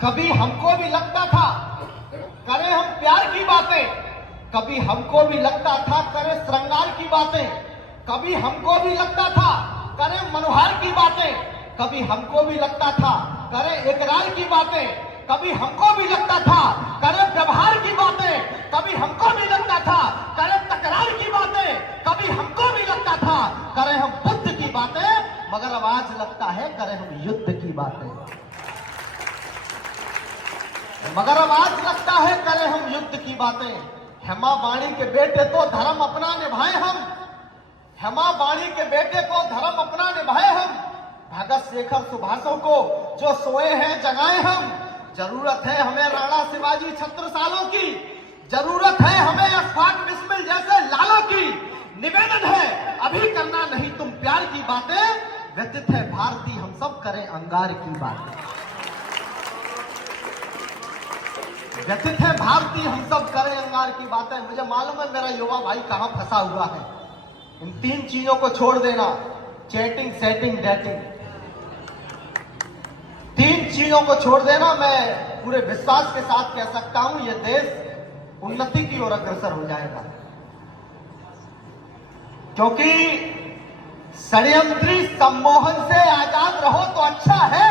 कभी हमको भी लगता था करें हम प्यार की बातें, कभी हमको भी लगता था करें श्रृंगार की बातें, कभी हमको भी लगता था करें मनोहार की बातें, कभी हमको भी लगता था करें इकरार की बातें, कभी हमको भी लगता था करें व्यवहार की बातें, कभी हमको भी लगता था करें तकरार की बातें, कभी हमको भी लगता था करें हम बुद्ध की बातें, मगर अब आज लगता है करें हम युद्ध की बातें। मगर अब आज लगता है करें हम युद्ध की बातें। हेमा बाणी के बेटे तो धर्म अपना निभाए हम, हेमा बाणी के बेटे को धर्म अपना निभाए हम, भगत शेखर सुभाषों को जो सोए हैं जगाए हम। जरूरत है हमें राणा शिवाजी छत्रसालों की, जरूरत है हमें अशफाक बिस्मिल जैसे लालों की। निवेदन है अभी करना नहीं तुम प्यार की बातें, व्यतीत है भारतीय हम सब करें अंगार की बातें। व्यतीत है भारतीय हम सब करें अंगार की बातें। मुझे मालूम है मेरा युवा भाई कहां फंसा हुआ है। इन तीन चीजों को छोड़ देना, चैटिंग सेटिंग डेटिंग, तीन चीजों को छोड़ देना। मैं पूरे विश्वास के साथ कह सकता हूं यह देश उन्नति की ओर अग्रसर हो जाएगा, क्योंकि षड्यंत्री सम्मोहन से आजाद रहो तो अच्छा है।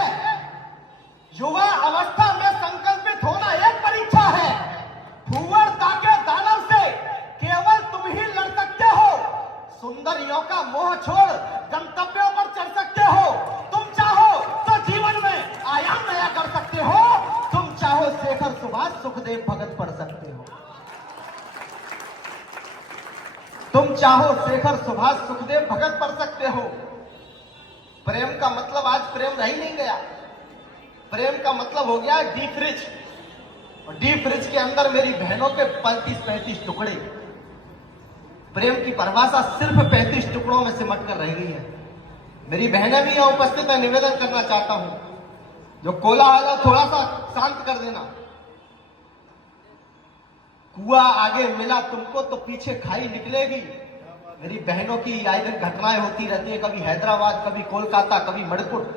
युवा अवस्था में संकल्पित होना एक परीक्षा है। भूवरता के दानव से केवल तुम ही लड़ सकते हो। सुंदरियों का मोह छोड़ गंतव्यों पर चढ़ सकते हो। तुम चाहो तो जीवन में आयाम नया कर सकते हो। तुम चाहो शेखर सुभाष सुखदेव भगत पढ़ सकते हो। तुम चाहो शेखर सुभाष सुखदेव भगत पढ़ सकते हो। प्रेम का मतलब आज प्रेम रह ही नहीं गया। प्रेम का मतलब हो गया डीप फ्रिज, और डीप फ्रिज के अंदर मेरी बहनों के 35-35 टुकड़े। प्रेम की परिभाषा सिर्फ 35 टुकड़ों में सिमट कर रह गई है। मेरी बहनें भी यहां उपस्थित है, निवेदन करना चाहता हूं, जो कोलाहल है थोड़ा सा शांत कर देना। कुआं आगे मिला तुमको तो पीछे खाई निकलेगी। मेरी बहनों की आए दिन घटनाएं होती रहती है, कभी हैदराबाद, कभी कोलकाता, कभी मणिपुर।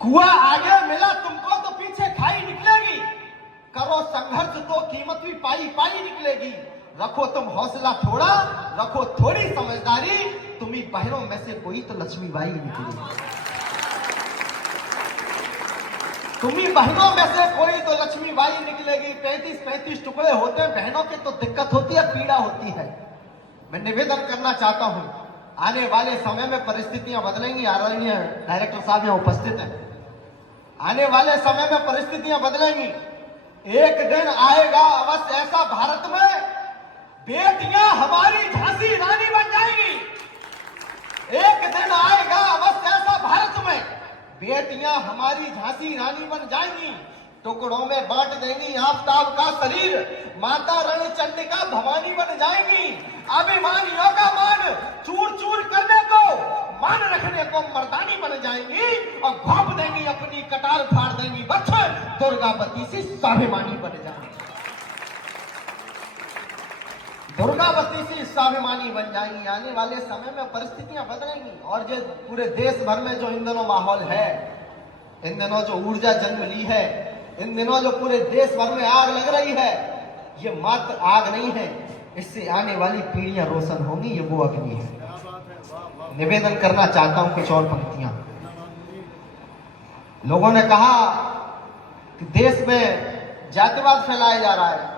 कुआं आगे मिला तुमको तो पीछे खाई निकलेगी। करो संघर्ष तो कीमत भी पाई पाई निकलेगी। रखो तुम हौसला थोड़ा, रखो थोड़ी समझदारी, तुम्ही बहनों में से कोई तो लक्ष्मीबाई निकलेगी। तुम्ही बहनों में से कोई तो लक्ष्मीबाई निकलेगी। 35-35 टुकड़े होते हैं बहनों के तो दिक्कत होती है, पीड़ा होती है। मैं निवेदन करना चाहता हूं, आने वाले समय में परिस्थितियां बदलेंगी। आदरणीय डायरेक्टर साहब यहां उपस्थित हैं। आने वाले समय में परिस्थितियां बदलेंगी। एक दिन आएगा अवश्य ऐसा भारत में बेटियां हमारी झांसी रानी बन जाएंगी। एक दिन आएगा अवश्य ऐसा भारत में बेटियां हमारी झांसी रानी बन जाएंगी। टुकड़ों में बांट देंगी आफताब का शरीर, माता रणचंडिका भवानी बन जाएंगी। अभिमानियों का मान चूर चूर करने को, मान रखने को मर्दानी बन जाएंगी, और घोंप देंगी अपनी कटार फाड़ देंगी बच्चे दुर्गावती सी स्वाभिमानी बन जाएंगी। दुर्गावती सी स्वाभिमानी बन जाएंगी। आने वाले समय में परिस्थितियां बदलेंगी, और जो पूरे देश भर में जो इन दिनों माहौल है, इन दिनों जो ऊर्जा जन्म ली है, इन दिनों जो पूरे देश भर में आग लग रही है, ये मात्र आग नहीं है, इससे आने वाली पीढ़ियां रोशन होंगी। ये वो अग्नि है। निवेदन करना चाहता हूं कुछ और पंक्तियां। लोगों ने कहा कि देश में जातिवाद फैलाया जा रहा है,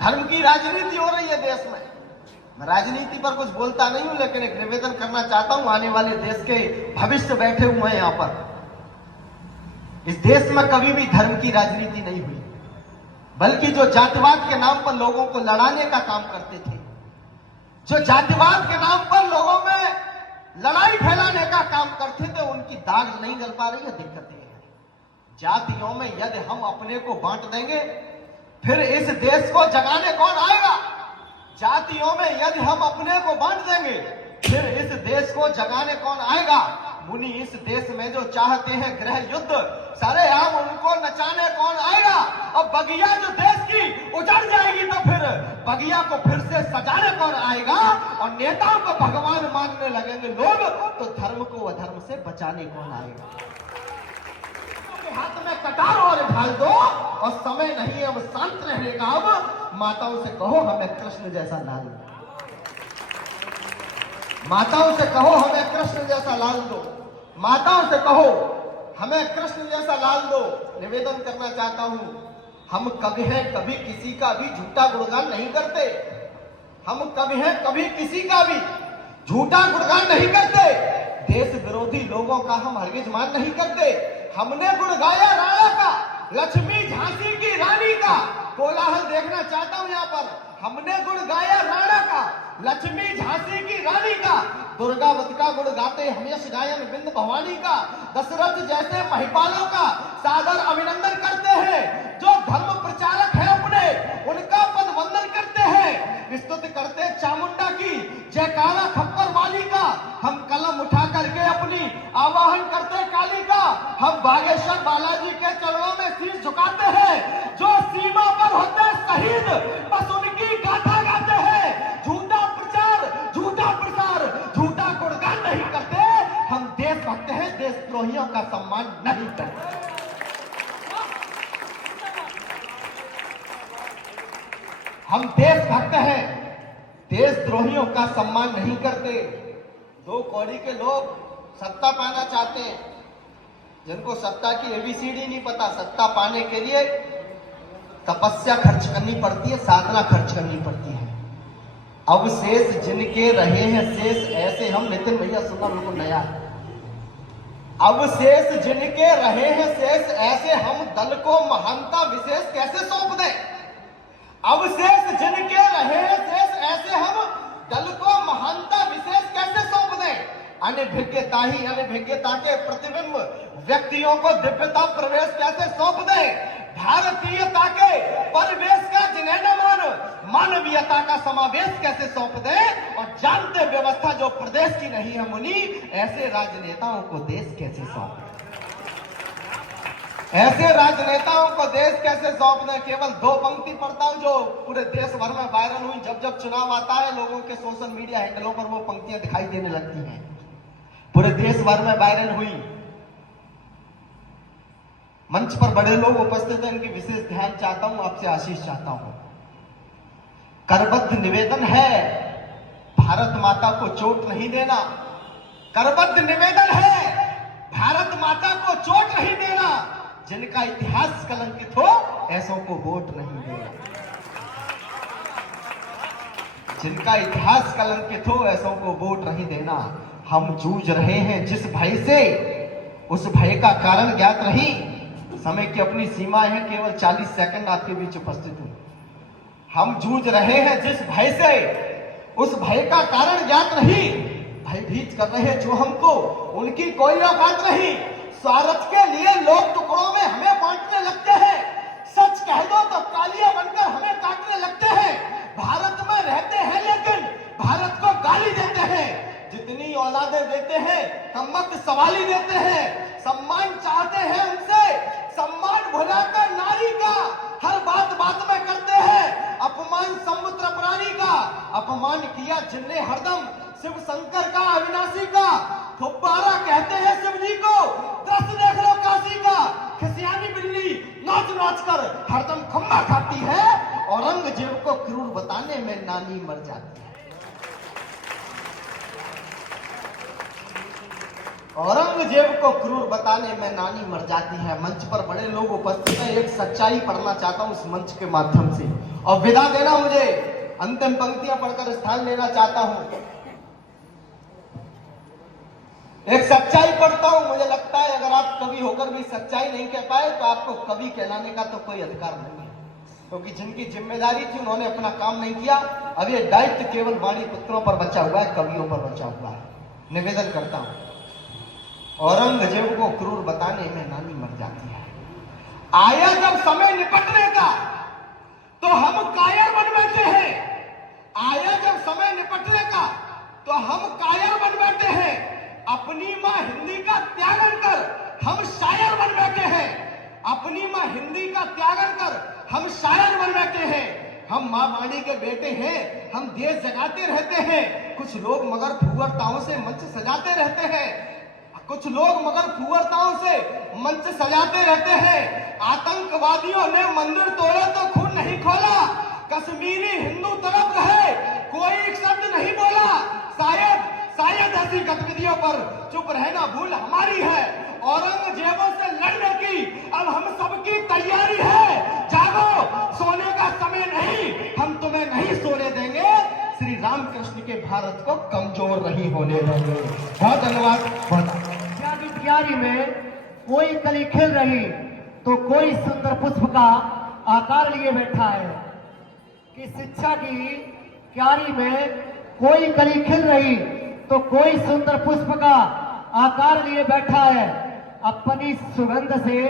धर्म की राजनीति हो रही है देश में। मैं राजनीति पर कुछ बोलता नहीं हूं, लेकिन एक निवेदन करना चाहता हूं। आने वाले देश के भविष्य बैठे हुए हैं यहां पर। इस देश में कभी भी धर्म की राजनीति नहीं हुई, बल्कि जो जातिवाद के नाम पर लोगों को लड़ाने का काम करते थे, जो जातिवाद के नाम पर लोगों में लड़ाई फैलाने का काम करते थे, उनकी दाग नहीं गल पा रही है। दिक्कतें हैं जातियों में। यदि हम अपने को बांट देंगे फिर इस देश को जगाने कौन आएगा? जातियों में यदि हम अपने को बांट देंगे फिर इस देश को जगाने कौन आएगा? मुनि इस देश में जो चाहते हैं गृह युद्ध, सरेआम उनको नचाने कौन आएगा? अब बगिया जो देश की उजड़ जाएगी तो फिर बगिया को फिर से सजाने कौन आएगा? और नेताओं को भगवान मानने लगेंगे लोग, तो धर्म को अधर्म से बचाने कौन आएगा? हाथ में कटार ढाल दो और समय नहीं अब शांत रहने का। अब माताओं से कहो हमें कृष्ण जैसा लाल दो, माताओं से कहो हमें कृष्ण जैसा लाल दो, माताओं से कहो हमें कृष्ण जैसा लाल दो। निवेदन करना चाहता हूं, हम कभी हैं कभी किसी का भी झूठा गुणगान नहीं करते, हम कभी हैं कभी किसी का भी झूठा गुणगान नहीं करते, देश विरोधी लोगों का हम हरगिज मान नहीं करते। हमने गुण गाया राणा का, लक्ष्मी झांसी की रानी का, कोलाहल देखना चाहता हूं यहां पर। हमने गुण गाया राणा का, लक्ष्मी झांसी की रानी का, दुर्गावती का गुण गाते हमेश गायन बिंद भवानी का, दशरथ जैसे महिपालों का सादर अभिनंदन करते हैं। जो धर्म प्रचारक है अपने उनका पद वंदन करते हैं, स्तुति करते चामुंडा की, जयकारा खप्पर वाली का। हम कलम उठा करके अपनी आवाहन करते काली का, हम बागेश्वर बालाजी के चरणों में शीश झुकाते हैं। जो सीमा पर होते शहीद बस उनकी गाथा गाते हैं। झूठा प्रचार, झूठा प्रसार, झूठा गुणगान नहीं करते। हम देशभक्त हैं, देशद्रोहियों का सम्मान नहीं करते। हम देशभक्त हैं, देशद्रोहियों का सम्मान नहीं करते। दो कौड़ी के लोग सत्ता पाना चाहते हैं, जिनको सत्ता की एबीसीडी नहीं पता। सत्ता पाने के लिए तपस्या खर्च करनी पड़ती है, साधना खर्च करनी पड़ती है। अब शेष जिनके रहे हैं शेष ऐसे हम, नितिन भैया सुनना बिल्कुल नया। अब शेष जिनके रहे हैं शेष ऐसे हम, दल को महानता विशेष कैसे सौंप दें। अब शेष जिनके रहे हैं शेष ऐसे हम, दल को महानता विशेष कैसे सौंप दें। अनभिज्ञता ही अनभिज्ञता के प्रतिबिंब, व्यक्तियों को दिव्यता प्रवेश कैसे सौंप दें। भारतीयता के परिवेश का जिन्हें न मान, मानवीयता का समावेश कैसे सौंप दें। और जानते व्यवस्था जो प्रदेश की नहीं है मुनि, ऐसे राजनेताओं को देश कैसे सौंप दें। ऐसे राजनेताओं को देश कैसे सौंप दें। केवल दो पंक्ति पढ़ता हूं जो पूरे देश भर में वायरल हुई। जब जब चुनाव आता है लोगों के सोशल मीडिया हैंडलों पर वो पंक्तियां दिखाई देने लगती हैं, पूरे देश भर में वायरल हुई। मंच पर बड़े लोग उपस्थित हैं, इनकी विशेष ध्यान चाहता हूं, आपसे आशीष चाहता हूं। करबद्ध निवेदन है, भारत माता को चोट नहीं देना। करबद्ध निवेदन है, भारत माता को चोट नहीं देना। जिनका इतिहास कलंकित हो ऐसों को वोट नहीं देना। जिनका इतिहास कलंकित हो ऐसों को वोट नहीं देना। हम जूझ रहे हैं जिस भय से, उस भय का कारण ज्ञात नहीं। समय की अपनी सीमाएं हैं, केवल 40 सेकंड आपके बीच उपस्थित हूं। हम जूझ रहे हैं जिस भय से, उस भय का कारण ज्ञात नहीं। भयभीत कर रहे हैं जो हमको, उनकी कोई औकात नहीं। स्वार्थ के लिए लोग टुकड़ों में हमें बांटने लगते हैं। सच कह दो तो कालिया बनकर हमें काटने लगते हैं। भारत में रहते हैं लेकिन भारत को गाली देते हैं। जितनी औलादें देते हैं हम वक्त सवाली देते हैं। सम्मान चाहते हैं उनसे, सम्मान भुलाकर नारी का हर बात बात में करते हैं। अपमान समुद्र प्राणी का अपमान किया जिनने हरदम, शिव शंकर का अविनाशी का। फुब्बारा कहते हैं शिव जी को, दृश्य देख लो काशी का। खिसियानी बिल्ली नाच नाच कर हरदम खम्मा खाती है। औरंगजेब को क्रूर बताने में नानी मर जाती है। औरंगजेब को क्रूर बताने में नानी मर जाती है। मंच पर बड़े लोग उपस्थित हैं, एक सच्चाई पढ़ना चाहता हूं इस मंच के माध्यम से और विदा देना, मुझे अंतिम पंक्तियां पढ़कर स्थान लेना चाहता हूं। एक सच्चाई पढ़ता हूं। मुझे लगता है अगर आप कवि होकर भी सच्चाई नहीं कह पाए तो आपको कवि कहलाने का तो कोई अधिकार नहीं है, क्योंकि जिनकी जिम्मेदारी थी उन्होंने अपना काम नहीं किया। अब ये दायित्व केवल वाणी पुत्रों पर बचा हुआ है, कवियों पर बचा हुआ है। निवेदन करता हूं, औरंगजेब को क्रूर बताने में नानी मर जाती है। आया जब समय निपटने का तो हम कायर बन बैठे हैं। आया जब समय निपटने का तो हम कायर बन बैठे हैं। अपनी मां हिंदी का त्यागन कर हम शायर बन बैठे हैं। अपनी मां हिंदी का त्यागन कर हम शायर बन बैठे हैं। हम मां वाणी के बेटे हैं, हम देश जगाते रहते हैं। कुछ लोग मगर फुहरताओं से मंच सजाते रहते हैं। कुछ लोग मगर फुअरताओं से मंच सजाते रहते हैं। आतंकवादियों ने मंदिर तोड़ा तो खून नहीं खोला, कश्मीरी हिंदू तरफ गए कोई शब्द नहीं बोला। शायद ऐसी गतिविधियों पर चुप रहना भूल हमारी है। औरंगजेबों से लड़ने की अब हम सबकी तैयारी है। जागो, सोने का समय नहीं, हम तुम्हें नहीं सोने देंगे। श्री रामकृष्ण के भारत को कमजोर नहीं होने देंगे। बहुत धन्यवाद। क्यारी में कोई कली खिल रही तो कोई सुंदर पुष्प का आकार लिए बैठा है। कि शिक्षा की क्यारी में कोई कली खिल रही तो कोई सुंदर पुष्प का आकार लिए बैठा है। अपनी सुगंध से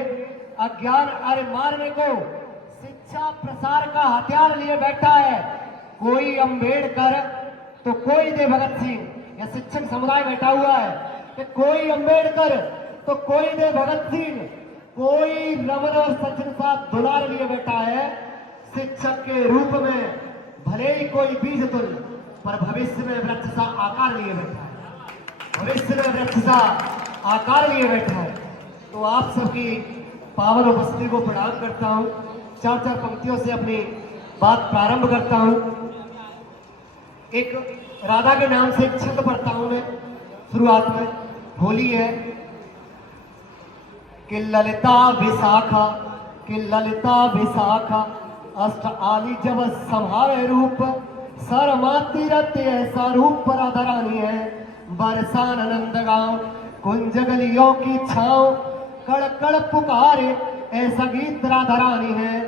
अज्ञान अरे मारने को शिक्षा प्रसार का हथियार लिए बैठा है। कोई अंबेडकर तो कोई दे भगत सिंह। यह शिक्षक समुदाय बैठा हुआ है कि कोई अंबेडकर तो कोई दे भगत सिंह, कोई रमन और सचिन साथ दुलार लिए बैठा है। शिक्षक के रूप में भले ही कोई बीज तुल, पर भविष्य में वृक्ष सा आकार लिए बैठा है। भविष्य में वृक्ष सा आकार लिए बैठा है। तो आप सबकी पावन उपस्थिति को प्रणाम करता हूं। चार पंक्तियों से अपनी बात प्रारंभ करता हूं। एक राधा के नाम से एक छंद पढ़ता हूं मैं शुरुआत में। होली है कि ललिता विशाखा, कि ललिता विशाखा अष्ट आली जब संभावे रूप, सरमाती रते ऐसा रूप राधा रानी है। बरसान आनंद गांव कुंज गलियों की छांव, कड़ कड़ पुकारे ऐसा गीत राधा रानी है।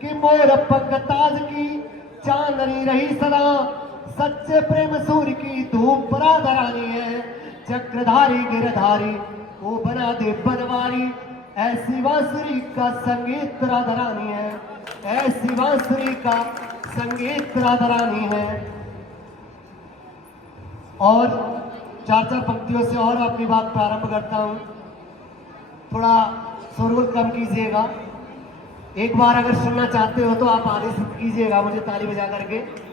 कि मोर पग ताज की चांदनी रही सदा, सच्चे प्रेम सूर्य की धूप राधा रानी है। चक्रधारी गिरधारी वो बना दे बनवारी, ऐसी बांसुरी का संगीत राधा रानी है। ऐसी बांसुरी का संगीत राधा रानी है। और चार पंक्तियों से और अपनी बात प्रारंभ करता हूं। थोड़ा शोरगुल कम कीजिएगा। एक बार अगर सुनना चाहते हो तो आप आदेश कीजिएगा मुझे ताली बजा करके।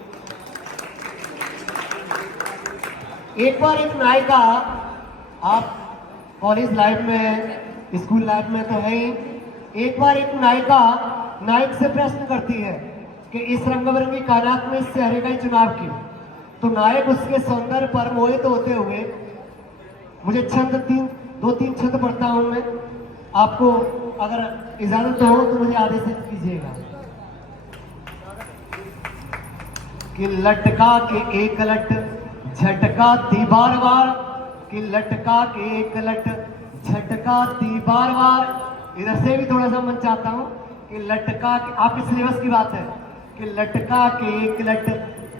एक बार एक नायिका, आप कॉलेज लाइफ में स्कूल लाइफ में तो है ही, एक बार एक नायिका नायक से प्रश्न करती है कि इस रंग बिरंगी कायनात में इससे हरेगा ही चुनाव क्यों। तो नायक उसके सौंदर्य पर मोहित होते हुए, मुझे छंद दो तीन छंद पढ़ता हूं मैं, आपको अगर इजाजत हो तो मुझे आदेशित कीजिएगा। कि लटका के एक लट झटका ती बार बार, कि लटका के एक लट झटका ती बार बार। इधर से भी थोड़ा सा मन चाहता हूं कि लटका के, आपके सिलेबस की बात है, कि लटका के एक लट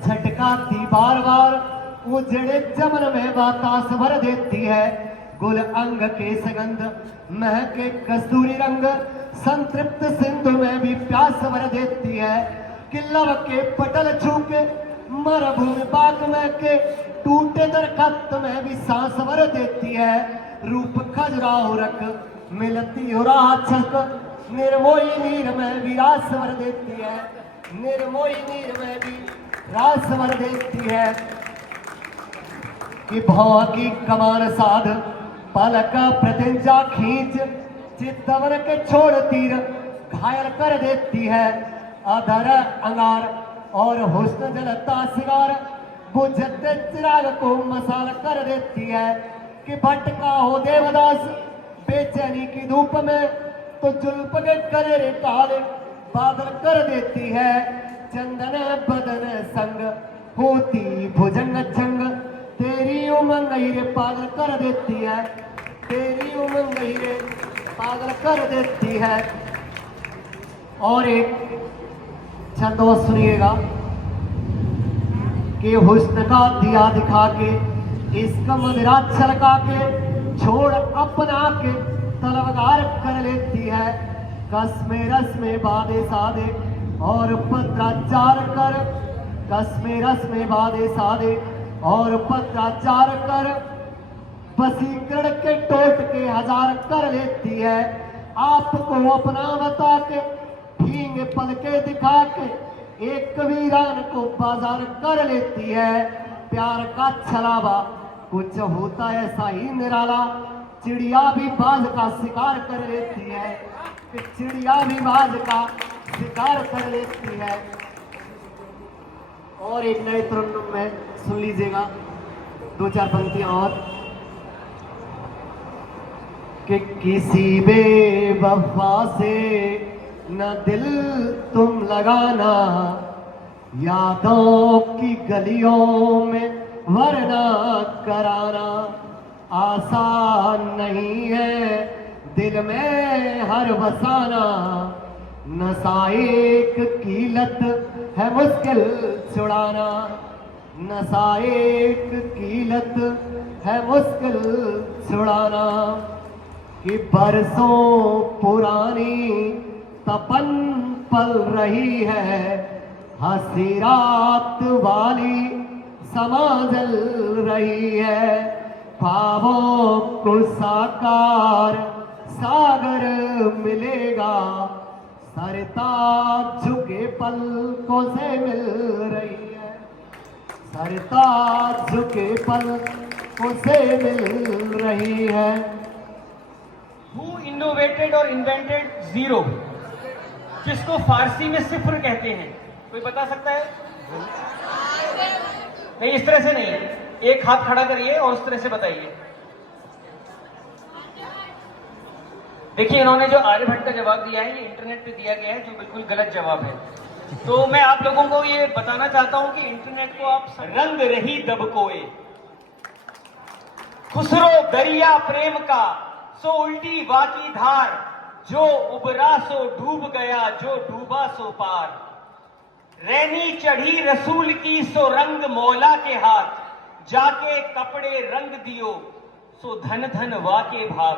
झटका ती बार बार, वो जड़े चमन में बातास भर देती है। गुल अंग के सगंध महके कस्तूरी रंग, संतृप्त सिंधु में भी प्यास भर देती है। कि लव के पटल छूके मरुभूमि बाग में के, टूटे दरखत में भी सांस भर देती है। रूप खजुराहो रख मिलती हो राह छक, निर्मोही नीर में भी रास भर देती है। निर्मोही नीर में भी रास भर देती है। कि भौं की कमान साध पलक प्रतिज्ञा खींच, चित्तवन के छोड़ तीर घायल कर देती है। अधर अंगार और हुस्न जलता सिगार, बुझते चिराग को मसाल कर देती है। कि भटका हो देवदास बेचैनी की धूप में, तो जुल्फ के कलेरे काले बादल कर देती है। चंदन बदन संग होती भुजंग छंग, तेरी उमंग हीरे पागल कर देती है। तेरी उमंग हीरे पागल कर देती है। और एक छंद और सुनिएगा। कि हुस्न का दिया दिखा के, इसका मदिरा छलका के, छोड़ अपना के तलवार कर लेती है। कसमे रस्मे बादे सादे और पत्राचार कर, कसमे रस्मे बादे सादे और पत्राचार कर, वसीकरण के टोट के हजार कर लेती है। आपको अपना बता के भींग पल के दिखा के, एक कबीरान को बाजार कर लेती है। प्यार का छलावा कुछ होता है ऐसा ही निराला, चिड़िया भी बाज का शिकार कर लेती है, कि चिड़िया भी बाज का शिकार कर लेती है। और एक नए तरन्नुम में सुन लीजिएगा, दो चार पंक्तियां और। कि किसी बेवफा से न दिल तुम लगाना, यादों की गलियों में वरना कराना आसान नहीं है, दिल में हर बसाना नशा एक की लत है मुश्किल छुड़ाना, नशा एक की लत है मुश्किल छुड़ाना। कि बरसों पुरानी तपन पल रही है, हंसी रात वाली समा जल रही है, ख्वाबों को साकार सागर मिलेगा, सरताज झुके पलकों से मिल रही है, सरताज झुके पलकों से मिल रही है। Who innovated और invented zero, जिसको फारसी में सिफर कहते हैं? कोई बता सकता है? नहीं, इस तरह से नहीं, एक हाथ खड़ा करिए और उस तरह से बताइए। देखिए, इन्होंने जो आर्यभट्ट का जवाब दिया है, ये इंटरनेट पे दिया गया है, जो बिल्कुल गलत जवाब है। तो मैं आप लोगों को ये बताना चाहता हूं कि इंटरनेट को आप रंग रही दबकोए, खुसरो दरिया प्रेम का, सो उल्टी वाकी धार, जो उबरा सो डूब गया, जो डूबा सो पार, रैनी चढ़ी रसूल की सो रंग मौला के हाथ, जाके कपड़े रंग दियो सो धन धन वाके भाग।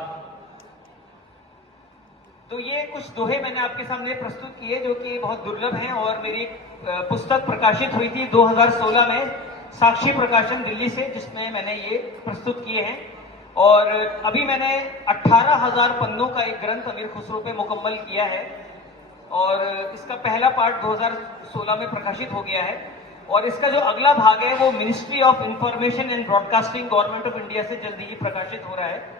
तो ये कुछ दोहे मैंने आपके सामने प्रस्तुत किए जो कि बहुत दुर्लभ हैं, और मेरी एक पुस्तक प्रकाशित हुई थी 2016 में साक्षी प्रकाशन दिल्ली से, जिसमें मैंने ये प्रस्तुत किए हैं। और अभी मैंने 18,000 पन्नों का एक ग्रंथ अमीर खुसरो पे मुकम्मल किया है, और इसका पहला पार्ट 2016 में प्रकाशित हो गया है। और इसका जो अगला भाग है वो ministry of information and broadcasting government of India से जल्दी ही प्रकाशित हो रहा है।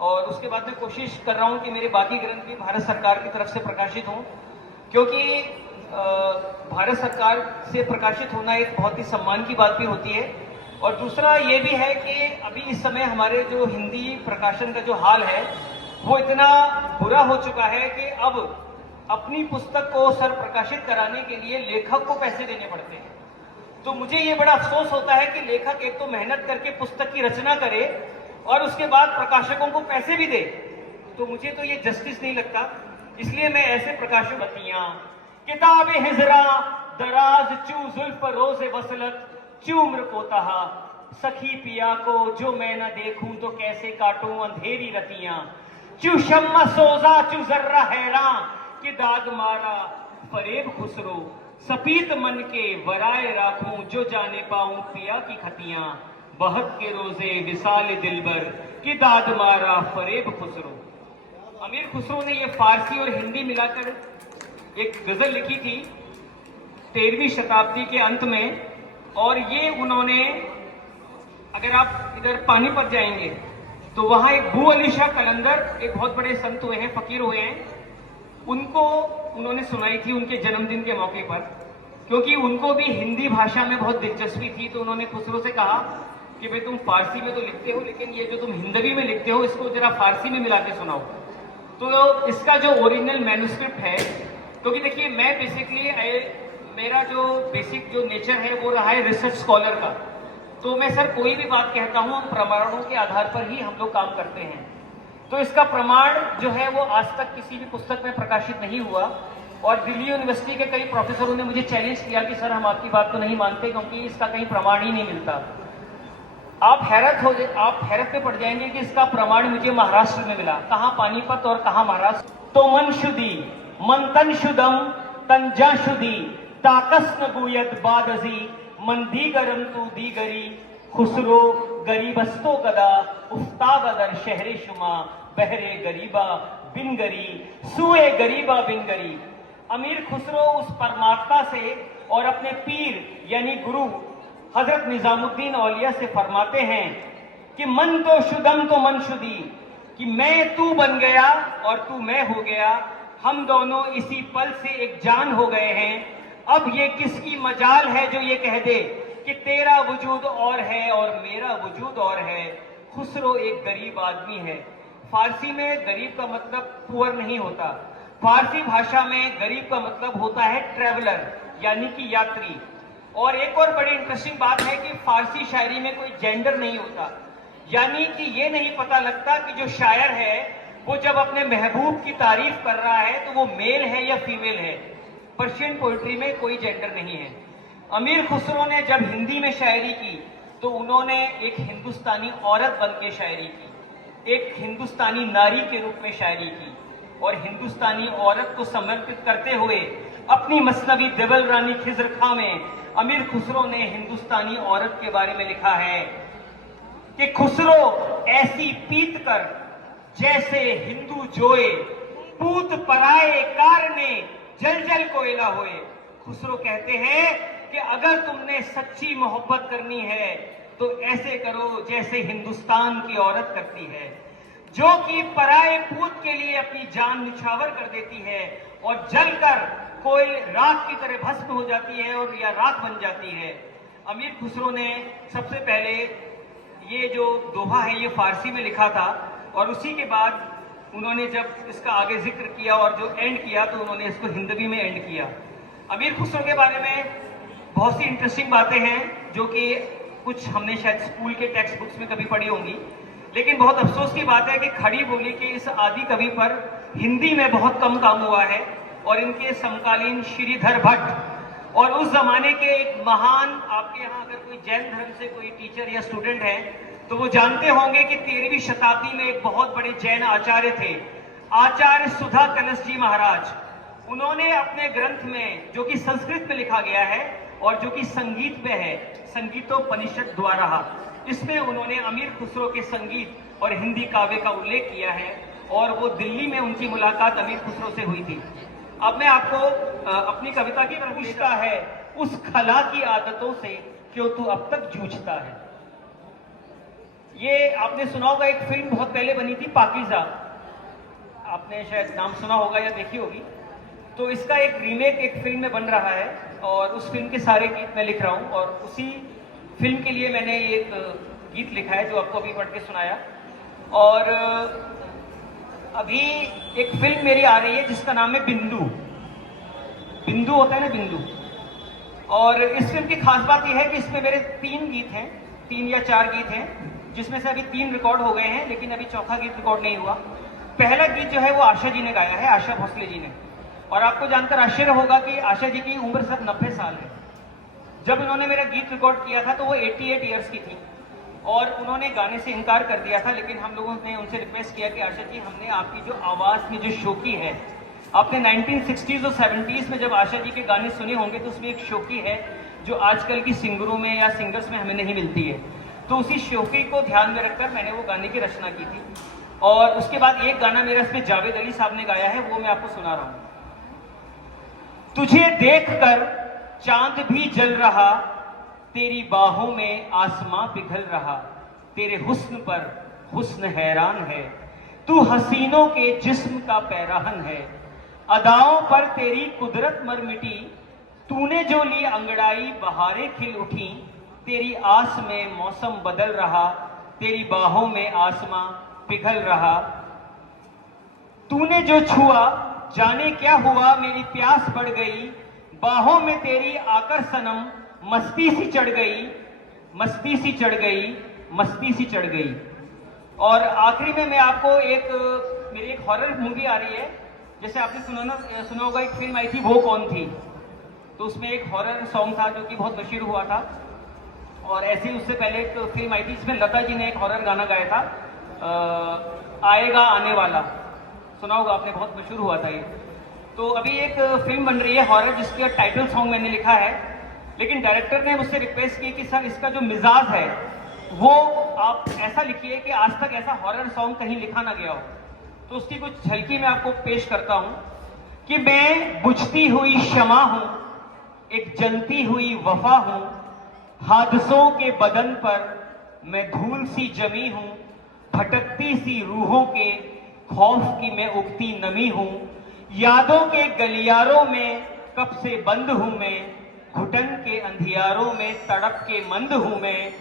और उसके बाद मैं कोशिश कर रहा हूं कि मेरे बाकी ग्रंथ भी भारत सरकार की तरफ से प्रकाशित हों, क्योंकि भारत सरकार से प्रकाशित होना एक बहुत ही सम्मान की बात भी होती है। और दूसरा ये भी है कि अभी इस समय हमारे जो हिंदी प्रकाशन का जो हाल है वो इतना बुरा हो चुका है कि अब अपनी पुस्तक को सर प्रकाशित कराने के लिए लेखक को पैसे देने पड़ते हैं। तो मुझे ये बड़ा अफसोस होता है कि लेखक एक तो मेहनत करके पुस्तक की रचना करे और उसके बाद प्रकाशकों को पैसे भी दे, तो मुझे तो ये जस्टिस नहीं लगता। इसलिए मैं ऐसे प्रकाशक बतियां किताबे हिजरा दराज चू जुल्फ रोज़े वसलत चूम्र को तहा, सखी पिया को जो मैं न देखूं तो कैसे काटूं अंधेरी रतियां, चू शम्मा सोजा चू जर्रा हैरां कि दाग मारा फरेब खुसरो, सपीत मन के वराए राखूं जो जाने पाऊं पिया की खतियां, बहक के रोजे विसाल दिलबर कि दाद मारा फरेब खुसरो। अमीर खुसरो ने ये फारसी और हिंदी मिलाकर एक गजल लिखी थी 13वीं शताब्दी के अंत में, और ये उन्होंने, अगर आप इधर पानीपत जाएंगे तो वहां एक बू अली शाह कलंदर एक बहुत बड़े संत हुए हैं, फकीर हुए हैं, उनको उन्होंने सुनाई थी उनके जन्मदिन के मौके पर, क्योंकि उनको भी हिंदी भाषा में बहुत दिलचस्पी थी। तो उन्होंने खुसरो से कहा कि भाई तुम फारसी में तो लिखते हो, लेकिन ये जो तुम हिंदवी में लिखते हो इसको जरा फारसी में मिला के सुनाओ। तो इसका जो ओरिजिनल मैन्युस्क्रिप्ट है, क्योंकि देखिए मैं बेसिकली मेरा जो बेसिक जो नेचर है वो रहा है रिसर्च स्कॉलर का, तो मैं सर कोई भी बात कहता हूं हम प्रमाणों के आधार पर ही हम लोग काम करते हैं। तो इसका प्रमाण जो है वो आज तक किसी भी पुस्तक में प्रकाशित नहीं हुआ, और दिल्ली यूनिवर्सिटी के कई प्रोफेसरों ने मुझे चैलेंज किया कि सर हम आपकी बात को नहीं मानते क्योंकि इसका कहीं प्रमाण ही नहीं मिलता। आप हैरत में पड़ जाएंगे कि इसका प्रमाण मुझे महाराष्ट्र में मिला। कहां पानीपत और कहां महाराष्ट्र। तो मन शुद्धि मन तन शुदम तंजा शुद्धि ताकस न गुयत बादजी मन दीगरम तू दीगरी खुसरो गरीबस्तो गदा उफ्तागदर शहरे शुमा बहरे गरीबा बिन गरी सुए गरीबा बिन गरी। अमीर खुसरो उस परमात्मा से और अपने पीर यानी गुरु हजरत निजामुद्दीन औलिया से फरमाते हैं कि मन तो शुदम तो मन शुदी, कि मैं तू बन गया और तू मैं हो गया, हम दोनों इसी पल से एक जान हो गए हैं। अब ये किसकी मजाल है जो ये कह दे कि तेरा वजूद और है और मेरा वजूद और है। खुसरो एक गरीब आदमी है। फारसी में गरीब का मतलब पुअर नहीं होता। फारसी भाषा में गरीब का मतलब होता है ट्रेवलर, यानी कि यात्री। और एक और बड़ी इंटरेस्टिंग बात है कि फारसी शायरी में कोई जेंडर नहीं होता, यानी कि ये नहीं पता लगता कि जो शायर है वो जब अपने महबूब की तारीफ कर रहा है तो वो मेल है या फीमेल है। पर्शियन पोइट्री में कोई जेंडर नहीं है। अमीर खुसरो ने जब हिंदी में शायरी की तो उन्होंने एक हिंदुस्तानी औरत बन के शायरी की, एक हिंदुस्तानी नारी के रूप में शायरी की, और हिंदुस्तानी औरत को समर्पित करते हुए अपनी मसनवी देवल रानी खिजर खां में अमीर खुसरो ने हिंदुस्तानी औरत के बारे में लिखा है कि खुसरो ऐसी पीत कर जैसे हिंदू जोए, पूत पराए कारने जल जल कोयला होए। खुसरो कहते हैं कि अगर तुमने सच्ची मोहब्बत करनी है तो ऐसे करो जैसे हिंदुस्तान की औरत करती है, जो कि पराए पूत के लिए अपनी जान निछावर कर देती है और जलकर कोई राख की तरह भस्म हो जाती है और या राख बन जाती है। अमीर खुसरो ने सबसे पहले ये जो दोहा है ये फारसी में लिखा था, और उसी के बाद उन्होंने जब इसका आगे जिक्र किया और जो एंड किया तो उन्होंने इसको हिंदवी में एंड किया। अमीर खुसरो के बारे में बहुत सी इंटरेस्टिंग बातें हैं जो कि कुछ हमने शायद स्कूल के टेक्स्ट बुक्स में कभी पढ़ी होंगी, लेकिन बहुत अफसोस की बात है कि खड़ी बोली के इस आदि कवि पर हिंदी में बहुत कम काम हुआ है। और इनके समकालीन श्रीधर भट्ट और उस जमाने के एक महान, आपके यहाँ अगर कोई जैन धर्म से कोई टीचर या स्टूडेंट है तो वो जानते होंगे कि 13वीं शताब्दी में एक बहुत बड़े जैन आचार्य थे, आचार्य सुधा कलश जी महाराज। उन्होंने अपने ग्रंथ में, जो कि संस्कृत में लिखा गया है और जो कि संगीत में है, संगीतोपनिषद द्वारा, इसमें उन्होंने अमीर खुसरो के संगीत और हिंदी काव्य का उल्लेख किया है और वो दिल्ली में उनकी मुलाकात अमीर खुसरो से हुई थी। अब मैं आपको अपनी कविता की तरफ पूछता है, उस खला की आदतों से क्यों तू अब तक जूझता है। ये आपने सुना होगा, एक फिल्म बहुत पहले बनी थी पाकीज़ा, आपने शायद नाम सुना होगा या देखी होगी। तो इसका एक रीमेक एक फिल्म में बन रहा है और उस फिल्म के सारे गीत मैं लिख रहा हूँ और उसी फिल्म के लिए मैंने एक गीत लिखा है जो आपको अभी पढ़ के सुनाया। और अभी एक फिल्म मेरी आ रही है जिसका नाम है बिंदु। बिंदु होता है ना, बिंदु। और इस फिल्म की खास बात यह है कि इसमें मेरे 3 गीत हैं, 3 या 4 गीत हैं, जिसमें से अभी 3 रिकॉर्ड हो गए हैं, लेकिन अभी चौथा गीत रिकॉर्ड नहीं हुआ। पहला गीत जो है वो आशा जी ने गाया है, आशा भोसले जी ने। और आपको जानकर आश्चर्य होगा कि आशा जी की उम्र सिर्फ 90 साल है। जब उन्होंने मेरा गीत रिकॉर्ड किया था तो वो 88 ईयर्स की थी और उन्होंने गाने से इनकार कर दिया था, लेकिन हम लोगों ने उनसे रिक्वेस्ट किया कि आशा जी, हमने आपकी जो आवाज़ में जो शौकी है, आपने 1960s और 70s में जब आशा जी के गाने सुने होंगे तो उसमें एक शौकी है जो आजकल की सिंगरों में या सिंगर्स में हमें नहीं मिलती है। तो उसी शौकी को ध्यान में रखकर मैंने वो गाने की रचना की थी। और उसके बाद एक गाना मेरा इसमें जावेद अली साहब ने गाया है, वो मैं आपको सुना रहा हूँ। तुझे देखकर चांद भी जल रहा, तेरी बाहों में आसमां पिघल रहा, तेरे हुस्न पर हुस्न हैरान है, तू हसीनों के जिस्म का पैराहन है, अदाओं पर तेरी कुदरत मर मिटी, तूने जो ली अंगड़ाई बहारें खिल उठी, तेरी आस में मौसम बदल रहा, तेरी बाहों में आसमां पिघल रहा, तूने जो छुआ जाने क्या हुआ, मेरी प्यास बढ़ गई, बाहों में तेरी आकर सनम मस्ती सी चढ़ गई, मस्ती सी चढ़ गई, मस्ती सी चढ़ गई। और आखिरी में मैं आपको मेरी एक हॉरर मूवी आ रही है, जैसे आपने सुना होगा, एक फिल्म आई थी वो कौन थी, तो उसमें एक हॉरर सॉन्ग था जो कि बहुत मशहूर हुआ था। और ऐसे ही उससे पहले एक फिल्म आई थी जिसमें लता जी ने एक हॉरर गाना गाया था, आएगा आने वाला, सुना होगा आपने, बहुत मशहूर हुआ था ये। तो अभी एक फिल्म बन रही है हॉरर जिसका टाइटल सॉन्ग मैंने लिखा है, लेकिन डायरेक्टर ने मुझसे रिक्वेस्ट की कि सर इसका जो मिजाज है वो आप ऐसा लिखिए कि आज तक ऐसा हॉरर सॉन्ग कहीं लिखा ना गया हो। तो उसकी कुछ झलकी मैं आपको पेश करता हूं कि मैं बुझती हुई शमा हूं, एक जलती हुई वफा हूं, हादसों के बदन पर मैं धूल सी जमी हूं, भटकती सी रूहों के खौफ की मैं उगती नमी हूं। यादों के गलियारों में कब से बंद हूं मैं, घुटन के अंधियारों में तड़प के मंद हूं मैं।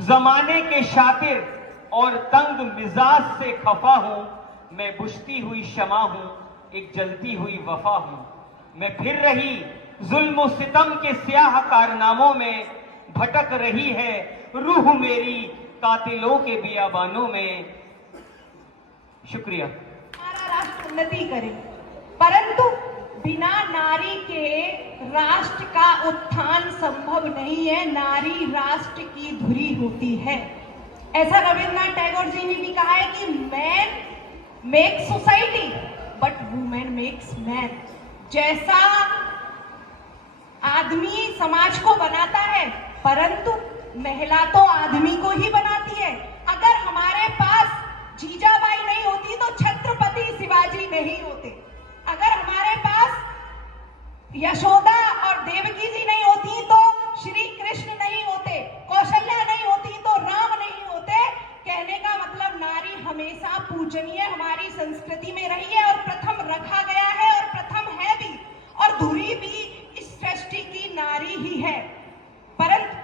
जमाने के शातिर और तंग मिजाज से खफा हूं मैं, बुझती हुई शमा हूं, एक जलती हुई वफा हूं। मैं फिर रही जुल्म सितम के स्याह कारनामों में, भटक रही है रूह मेरी कातिलों के बियाबानों में। शुक्रिया। हमारा राष्ट्र उन्नति करे, परंतु बिना नारी के राष्ट्र का उत्थान संभव नहीं है। नारी राष्ट्र की धुरी होती है। ऐसा रविन्द्रनाथ टैगोर जी ने भी कहा है कि man make society but women makes man. जैसा आदमी समाज को बनाता है, परंतु महिला तो आदमी को ही बनाती है। अगर हमारे पास जीजाबाई नहीं होती तो छत्रपति शिवाजी नहीं होते। अगर हमारे पास यशोदा और देवकी जी नहीं होती तो श्री कृष्ण नहीं होते, कौशल्या नहीं होती तो राम नहीं होते। कहने का मतलब नारी हमेशा पूजनीय हमारी संस्कृति में रही है और प्रथम रखा गया है और प्रथम है भी, और धुरी भी इस सृष्टि की नारी ही है। परंतु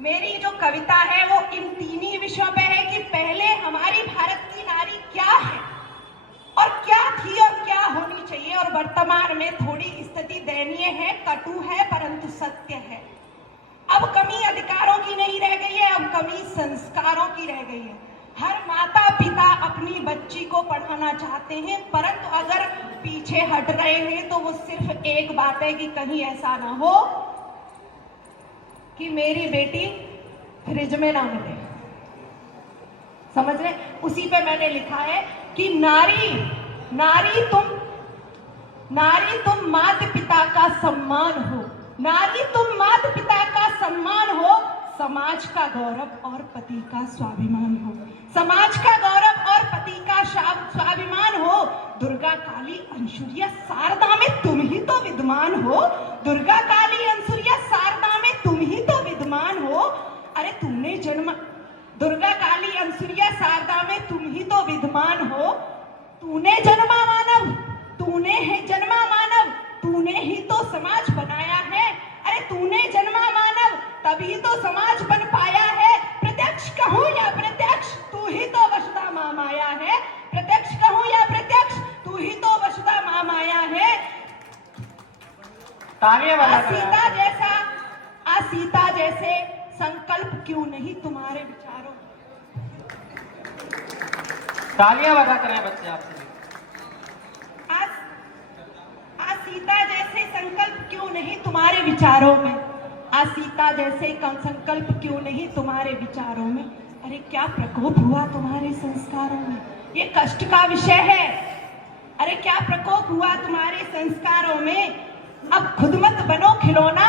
मेरी जो कविता है वो इन तीन विषयों पे है कि पहले हमारी भारत की नारी क्या है और क्या थी और क्या होनी चाहिए, और वर्तमान में थोड़ी स्थिति दयनीय है, कटु है, परंतु सत्य है। अब कमी अधिकारों की नहीं रह गई है, अब कमी संस्कारों की रह गई है। हर माता पिता अपनी बच्ची को पढ़ाना चाहते हैं, परंतु अगर पीछे हट रहे हैं तो वो सिर्फ एक बात है कि कहीं ऐसा ना हो कि मेरी बेटी फ्रिज में ना मिले। समझ रहे? उसी पे मैंने लिखा है कि नारी तुम माता पिता का सम्मान हो, नारी तुम माता पिता का सम्मान हो, समाज का गौरव और पति का स्वाभिमान हो, समाज का गौरव और पति का स्वाभिमान हो। दुर्गा काली अंसुरिया शारदा में तुम ही तो विद्यमान हो, दुर्गा काली अंसुरिया शारदा में तुम ही तो विद्यमान हो। अरे तुमने जन्म, दुर्गा काली अंसुरिया शारदा में तुम ही तो विद्यमान हो। तूने जन्मा मानव, तूने है जन्मा मानव, तूने ही तो समाज बनाया है। अरे तूने जन्मा मानव तभी तो समाज बन पाया है। प्रत्यक्ष कहूं या प्रत्यक्ष तू ही तो वसुधा मां माया है, प्रत्यक्ष कहूं या प्रत्यक्ष तू ही तो वसुधा मां माया है। सीता जैसे संकल्प क्यों नहीं तुम्हारे विचारों? तालियां बजा कर बच्चे आपसे। सीता जैसे संकल्प क्यों नहीं तुम्हारे विचारों में? सीता जैसे संकल्प क्यों नहीं तुम्हारे विचारों में? अरे क्या प्रकोप हुआ तुम्हारे संस्कारों में? ये कष्ट का विषय है। अरे क्या प्रकोप हुआ तुम्हारे संस्कारों में? अब खुद मत बनो खिलौना,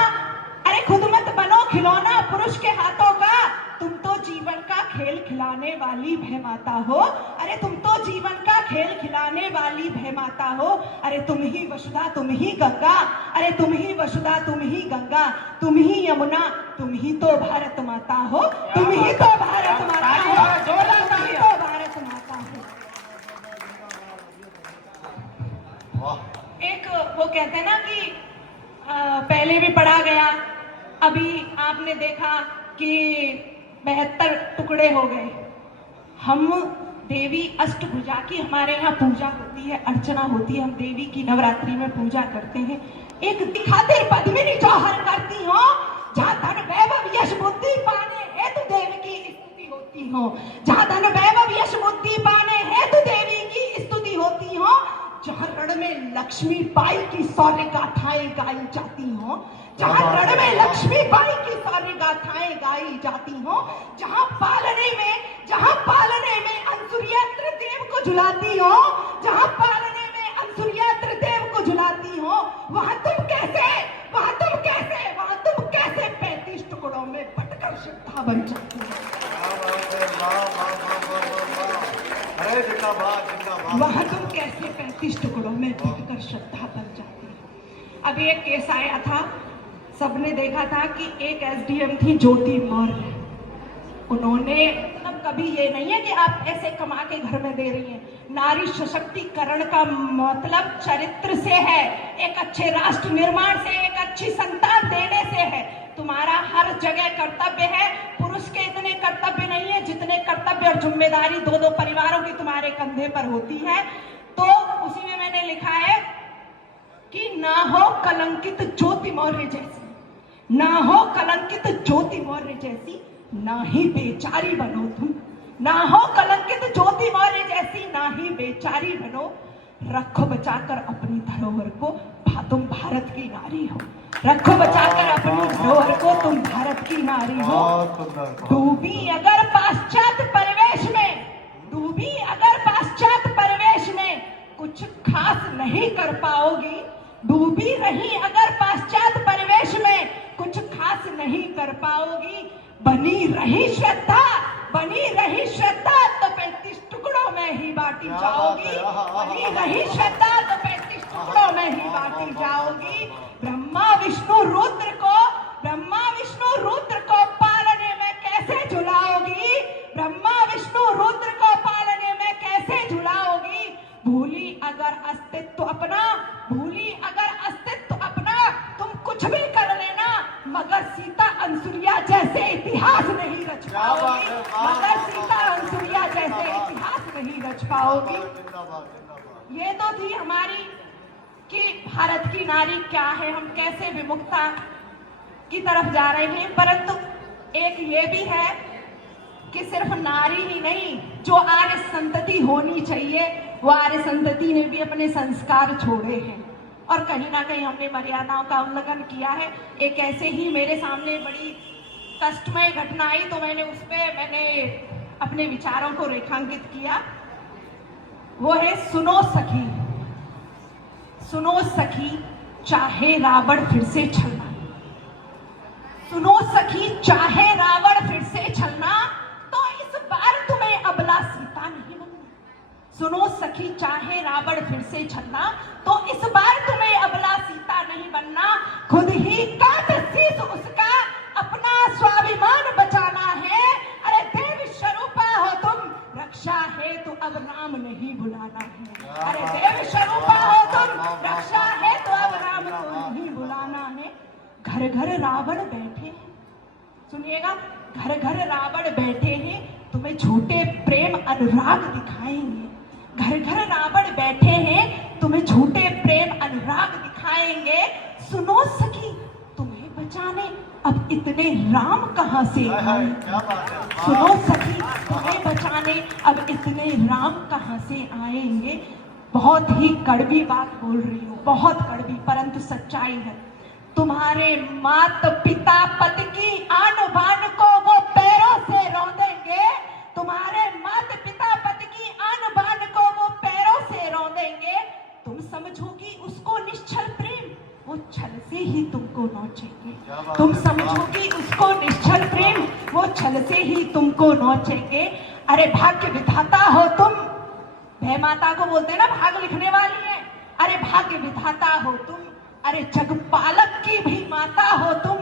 अरे खुद मत बनो खिलौना पुरुष के हाथों का। तुम तो जीवन का खेल खिलाने वाली भय माता हो, अरे तुम तो जीवन का खेल खिलाने वाली भय माता हो। अरे तुम ही वसुधा तुम ही गंगा, अरे तुम ही वसुधा तुम ही गंगा, तुम ही यमुना, तुम ही तो भारत माता हो, तुम ही तो भारत माता हो, तुम ही तो भारत माता हो। एक वो कहते हैं ना कि पहले भी पढ़ा गया, अभी आपने देखा कि 72 टुकड़े हो गए। हम देवी अष्टभुजा की हमारे यहाँ पूजा होती है, अर्चना होती है, हम देवी की नवरात्रि में पूजा करते हैं। एक खातिर पद्मिनी जौहर करती हो, जहाँ धन वैभव यश बुद्धि पाने हेतु देवी की स्तुति होती हो, जहाँ धन वैभव यश बुद्धि पाने हेतु देवी की स्तुति होती हो, जहाँ रण में लक्ष्मी बाई की शौर्य गाथाएं गाई जाती हो, जहाँ रण में लक्ष्मी बाई की शौर्य गाथाएं गाई जाती हो, जहाँ पालने में अंसुरिया त्रिदेव को झुलाती हो, जहाँ पालने में अंसुरिया त्रिदेव को झुलाती हो, वहाँ तुम कैसे 35 टुकड़ों में बटकर श्रद्धा बन जाती हो। वहाँ तुम कैसे 35 टुकड़ों में बटकर श्रद्धा बन जाती हो। अभी एक केस आया था, सबने देखा था कि एक एसडीएम थी ज्योति मौर्य, उन्होंने कभी ये नहीं है कि आप पैसे कमा के घर में दे रही हैं। नारी सशक्तिकरण का मतलब चरित्र से है, एक अच्छे राष्ट्र निर्माण से, एक अच्छी संतान देने से है। तुम्हारा हर जगह कर्तव्य है, पुरुष के इतने कर्तव्य नहीं है जितने कर्तव्य और जिम्मेदारी दो दो परिवारों की तुम्हारे कंधे पर होती है। तो उसी में मैंने लिखा है कि ना हो कलंकित ज्योति मौर्य जैसी, ना हो कलंकित ज्योति मौर्य जैसी, ना ही बेचारी बनो तुम, ना हो कलंकित ज्योति मौर्य जैसी, ना ही बेचारी बनो। रखो बचाकर अपनी धरोहर को, तुम भारत की नारी हो। रखो बचाकर अपनी धरोहर को, तुम भारत की नारी हो। डूबी अगर पाश्चात्य परिवेश में, डूबी अगर पाश्चात्य परिवेश में, कुछ खास नहीं कर पाओगी। डूबी रही अगर पाश्चात्य परिवेश में, कुछ खास नहीं कर पाओगी। बनी रही श्रद्धा, बनी रही श्रद्धा तो 35 टुकड़ों में ही बांटी जाओगी। बनी रही श्रद्धा तो 35 टुकड़ों में ही बांटी जाओगी। ब्रह्मा विष्णु रुद्र को, ब्रह्मा विष्णु रुद्र को पालने में कैसे झुलाओगी। ब्रह्मा विष्णु रुद्र को पालने में कैसे झुलाओगी। भूली अगर अस्तित्व अपना, भूली अगर अस्तित्व अपना, तुम कुछ भी कर लेना, मगर सीता अंसुलिया जैसे इतिहास नहीं रच पाओगी। मगर सीता अंसुलिया जैसे इतिहास नहीं रच पाओगी। ये तो थी हमारी कि भारत की नारी क्या है, हम कैसे विमुक्ता की तरफ जा रहे हैं। परंतु एक ये भी है कि सिर्फ नारी ही नहीं, जो आर्य संतति होनी चाहिए, वो आर्य संतति ने भी अपने संस्कार छोड़े हैं और कहीं ना कहीं हमने मर्यादाओं का उल्लंघन किया है। एक ऐसे ही मेरे सामने बड़ी कष्टमय घटना आई तो मैंने उस पर अपने विचारों को रेखांकित किया। वो है सुनो सखी, सुनो सखी चाहे रावण फिर से छलना। सुनो सखी चाहे रावण फिर से छलना, तो इस बार तुम्हें अबला सीता नहीं बनना। सुनो सखी चाहे रावण फिर से छलना, तो इस बार तुम्हें अबला सीता नहीं बनना। खुद ही काट शीश उसका, अपना स्वाभिमान बचाना है। अरे देव स्वरूपा हो तुम, रक्षा है तो अब राम नहीं बुलाना है। अरे देव स्वरूपा हो तुम, रक्षा है तो अब राम को नहीं बुलाना है। घर घर रावण बैठे हैं, सुनिएगा, घर घर रावण बैठे हैं, तुम्हें झूठे प्रेम अनुराग दिखाएंगे। घर घर रावण बैठे हैं, तुम्हें झूठे प्रेम अनुराग दिखाएंगे। सुनो सखी तुम्हें बचाने अब इतने राम कहां से आए। सुनो सखी तुम्हें बचाने अब इतने राम कहां से आएंगे। बहुत ही कड़वी बात बोल रही हूँ, बहुत कड़वी, परंतु सच्चाई है। तुम्हारे माता पिता पति की आन बान को वो पैरों से रौंदेंगे। तुम्हारे माता पिता पति की आन बान को वो पैरों से रौंदेंगे। तुम समझोगी उसको निश्चल प्रेम, वो छल से ही तुमको नोचेंगे। तुम समझोगी उसको निश्चल प्रेम, वो छल से ही तुमको नोचेंगे। अरे भाग्य विधाता हो तुम, भय माता को बोलते हैं ना, भाग लिखने वाली है। अरे भाग्य विधाता हो तुम, अरे जगपालक की भी माता हो तुम।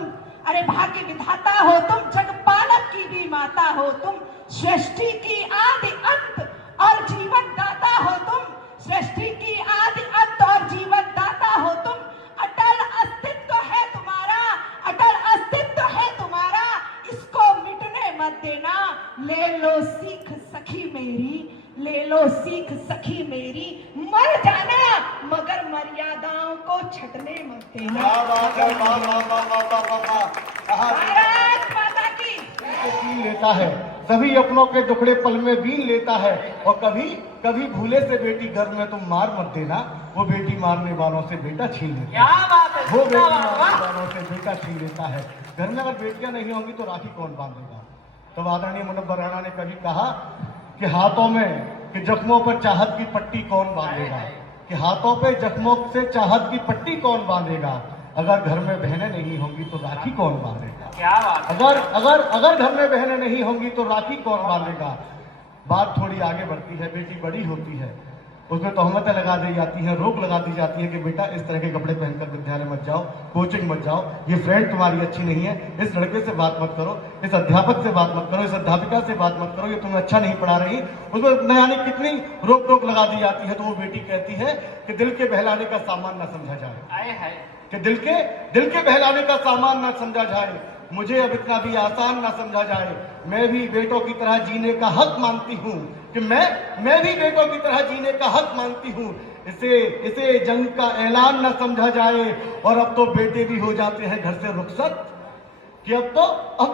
अरे भाग्य विधाता हो तुम, जगपालक की भी माता हो तुम। सृष्टि की आदि अंत और जीवन दाता हो तुम। सृष्टि की आदि अंत और जीवन दाता हो तुम। अटल अस्तित्व है तुम्हारा, अटल अस्तित्व है तुम्हारा, इसको मिटने मत देना। ले लो सीख सखी मेरी, ले लो सीख सखी मेरी, मर जाना मगर मर्यादाओं को छटने मत देना। भारत माता की बीन लेता है, सभी अपनों के दुखड़े पल में बीन लेता है। और कभी कभी भूले से बेटी घर में तुम मार मत देना, वो बेटी मारने वालों से बेटा छीन लेता है। वो बेटी मारने वालों से बेटा छीन लेता है। घर में अगर बेटियां नहीं होंगी तो राखी कौन बांधेगा। तब आदरणीय मुनव्वर राणा ने कभी कहा कि हाथों में कि जख्मों पर चाहत की पट्टी कौन बांधेगा, कि हाथों पे जख्मों से चाहत की पट्टी कौन बांधेगा। अगर घर में बहनें नहीं होंगी तो राखी कौन बांधेगा। क्या बात। अगर घर में बहनें नहीं होंगी तो राखी कौन बांधेगा। बात थोड़ी आगे बढ़ती है, बेटी बड़ी होती है। उसमें तोहमतें लगा दी जाती हैं, रोक लगा दी जाती है कि बेटा इस तरह के कपड़े पहनकर विद्यालय मत जाओ, कोचिंग मत जाओ, ये फ्रेंड तुम्हारी अच्छी नहीं है, इस लड़के से बात मत करो, इस अध्यापक से बात मत करो, इस अध्यापिका से बात मत करो, ये तुम्हें अच्छा नहीं पढ़ा रही। उसमें न जाने कितनी रोक टोक लगा दी जाती है। तो वो बेटी कहती है कि दिल के बहलाने का सामान ना समझा जाए, आए हाय। कि दिल के बहलाने का सामान ना समझा जाए, मुझे अब इतना भी आसान ना समझा जाए। मैं भी बेटों की तरह जीने का हक मानती हूँ, कि मैं भी बेटों की तरह जीने का हक मानती हूँ। इसे जंग का ऐलान ना समझा जाए। और अब तो बेटे भी हो जाते हैं घर से रुखसत, कि अब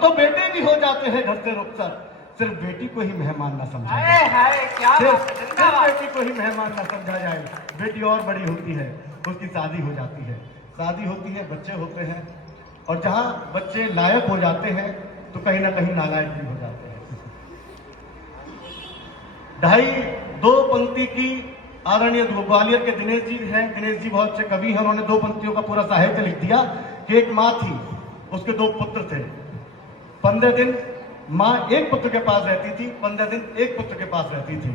तो बेटे भी हो जाते हैं घर से रुखसत। सिर्फ बेटी को ही मेहमान ना समझा आए जाए, हाय, क्या बात है, सिर्फ जिंदाबाद। बेटी को ही मेहमान ना समझा जाए। बेटी और बड़ी होती है, उसकी शादी हो जाती है, शादी होती है, बच्चे होते हैं, और जहां बच्चे लायक हो जाते हैं तो कहीं ना कहीं नालायक भी हो जाते हैं। दो पंक्ति की आदरणीय ग्वालियर के दिनेश जी हैं। दिनेश जी बहुत अच्छे कवि हैं, उन्होंने 2 पंक्तियों का पूरा साहित्य लिख दिया कि एक माँ थी, उसके 2 पुत्र थे। 15 दिन माँ एक पुत्र के पास रहती थी, 15 दिन एक पुत्र के पास रहती थी।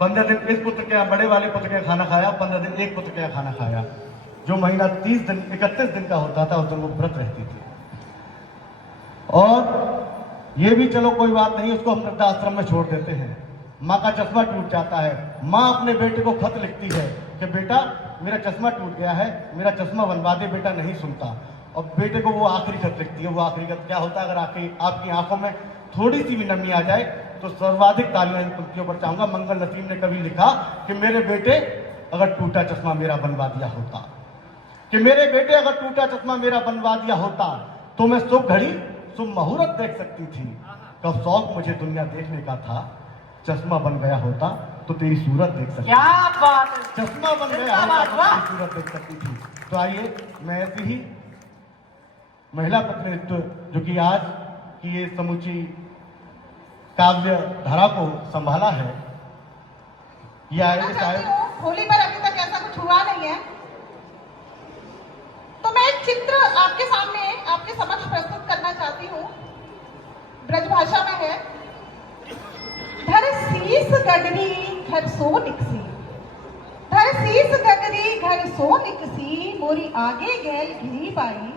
15 दिन इस पुत्र के यहाँ, बड़े वाले पुत्र के यहाँ खाना खाया, 15 दिन एक पुत्र के यहाँ खाना खाया। जो महीना 31 दिन का होता था उस दिन वो व्रत रहती थी। और ये भी चलो कोई बात नहीं, उसको हम वृद्धाश्रम में छोड़ देते हैं। माँ का चश्मा टूट जाता है, माँ अपने बेटे को खत लिखती है कि बेटा मेरा चश्मा टूट गया है, मेरा चश्मा बनवा दे। बेटा नहीं सुनता, और बेटे को वो आखिरी खत लिखती है। वो आखिरी खत क्या होता है, अगर आपकी आंखों में थोड़ी सी भी नमी आ जाए तो सर्वाधिक तालियां इन पंक्तियों पर चाहूंगा। मंगल नसीम ने कभी लिखा कि मेरे बेटे अगर टूटा चश्मा मेरा बनवा दिया होता, कि मेरे बेटे अगर टूटा चश्मा मेरा बनवा दिया होता तो मैं शुभ घड़ी शुभ मुहूर्त देख सकती थी। कब शौक मुझे दुनिया देखने का था, चश्मा बन गया होता तो तेरी सूरत देख सकती थी। क्या बात है, चश्मा बन गया होता तो तेरी सूरत देख सकती थी। तो आइए, मैं ऐसी ही महिला प्रतिनिधित्व जो कि आज की ये समूची काव्य धारा को संभाला है, ये आयोजित चाहती हूँ, होली पर अभी तक ऐसा कुछ हुआ नहीं है, तो मैं एक चित्र आपके सामने, आपके समक्ष प्रस्तुत करना चाहती हूँ। ब्रज भाषा में है। धर शीस गगरी घर सो निकसी, धर शीस गगरी घर सो निकसी, मोरी आगे गैल घिरी बाई,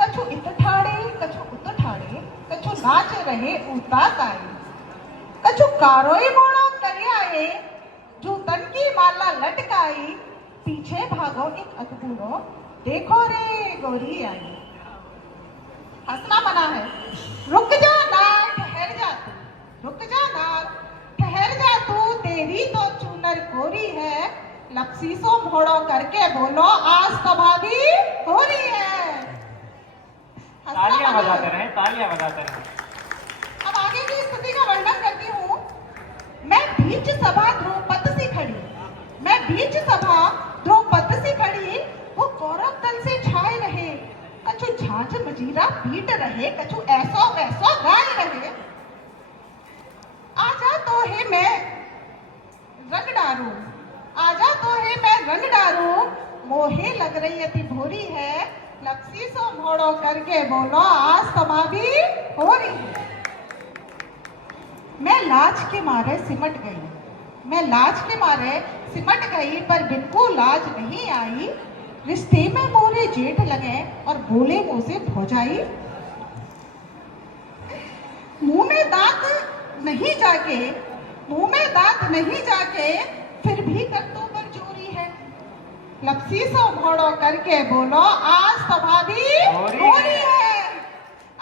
कछु इत ठाड़े कछु उत ठाड़े, कछु नाच रहे उता ताई, कछु कारोई मोड़ो करे आए, जो तन की माला लटकाई, पीछे भागो एक अतपुरो, देखो रे गोरी आई। हंसना मना है। रुक जा नार ठहर जा तू, रुक जा नार ठहर जा तू, तेरी तो चूनर कोरी है, लपसीसो भोड़ो करके बोलो आज तो भाभी हो रही है। तालियां बजाते रहे, तालियां बजाते रहे। अब आगे की स्थिति का वर्णन करती हूँ। मैं बीच सभा द्रौपद सी खड़ी, मैं बीच सभा द्रौपद सी खड़ी, वो कौरव दल से छाए रहे, कछु झांझ मजीरा पीट रहे, कछु ऐसो वैसो गाए रहे। आजा तो है मैं रंग डारू, आजा तो है मैं रंग डारू, मोहे लग रही अति भोरी है, लपसी सो मोड़ो करके बोलो आज समाधि हो रही है। मैं लाज के मारे सिमट गई, मैं लाज के मारे सिमट गई, पर बिल्कुल लाज नहीं आई, रिश्ते में मोरे जेठ लगे और बोले मुंह से भौजाई, मुंह में दांत नहीं जाके, मुंह में दांत नहीं जाके, फिर भी करतों पर चोरी है, लपसी सो भोड़ो करके बोलो आज तो भाभी हो रही है।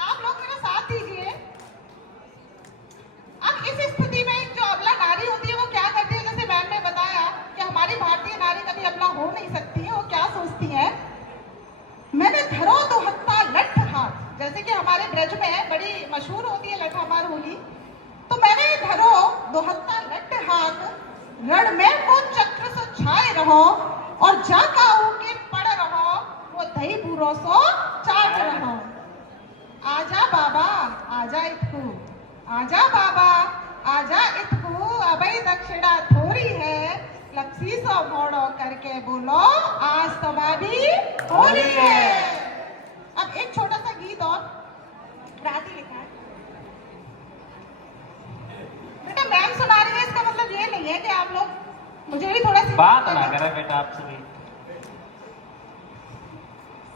आप लोग मेरा साथ दीजिए। अब इस स्थिति में जो अबला नारी होती है वो क्या करती है, जैसे मैम ने बताया कि हमारी भारतीय नारी कभी अबला हो नहीं सकती है, वो क्या सोचती है, मैंने धरो दो हत्ता लठ हाथ, जैसे कि हमारे ब्रज में बड़ी मशहूर होती है लठामार होली, तो मैंने धरो दो हत्ता लठ हाथ, रण में वो चक्र से छाए रहो, और जा काऊ के पड़ रहो, वो दही बूरो सो चाट रहो। आजा बाबा आजा इतकू, आजा बाबा आजा इतकू, अबई दक्षिणा थोड़ी है, लपसी सो मोड़ो करके बोलो आज तो भाभी हो रही है। अब एक छोटा सा गीत और राती लिखा है। बेटा मैम सुना रही है, इसका मतलब ये नहीं है कि आप लोग, मुझे भी थोड़ा बात ना करे बेटा आपसे भी।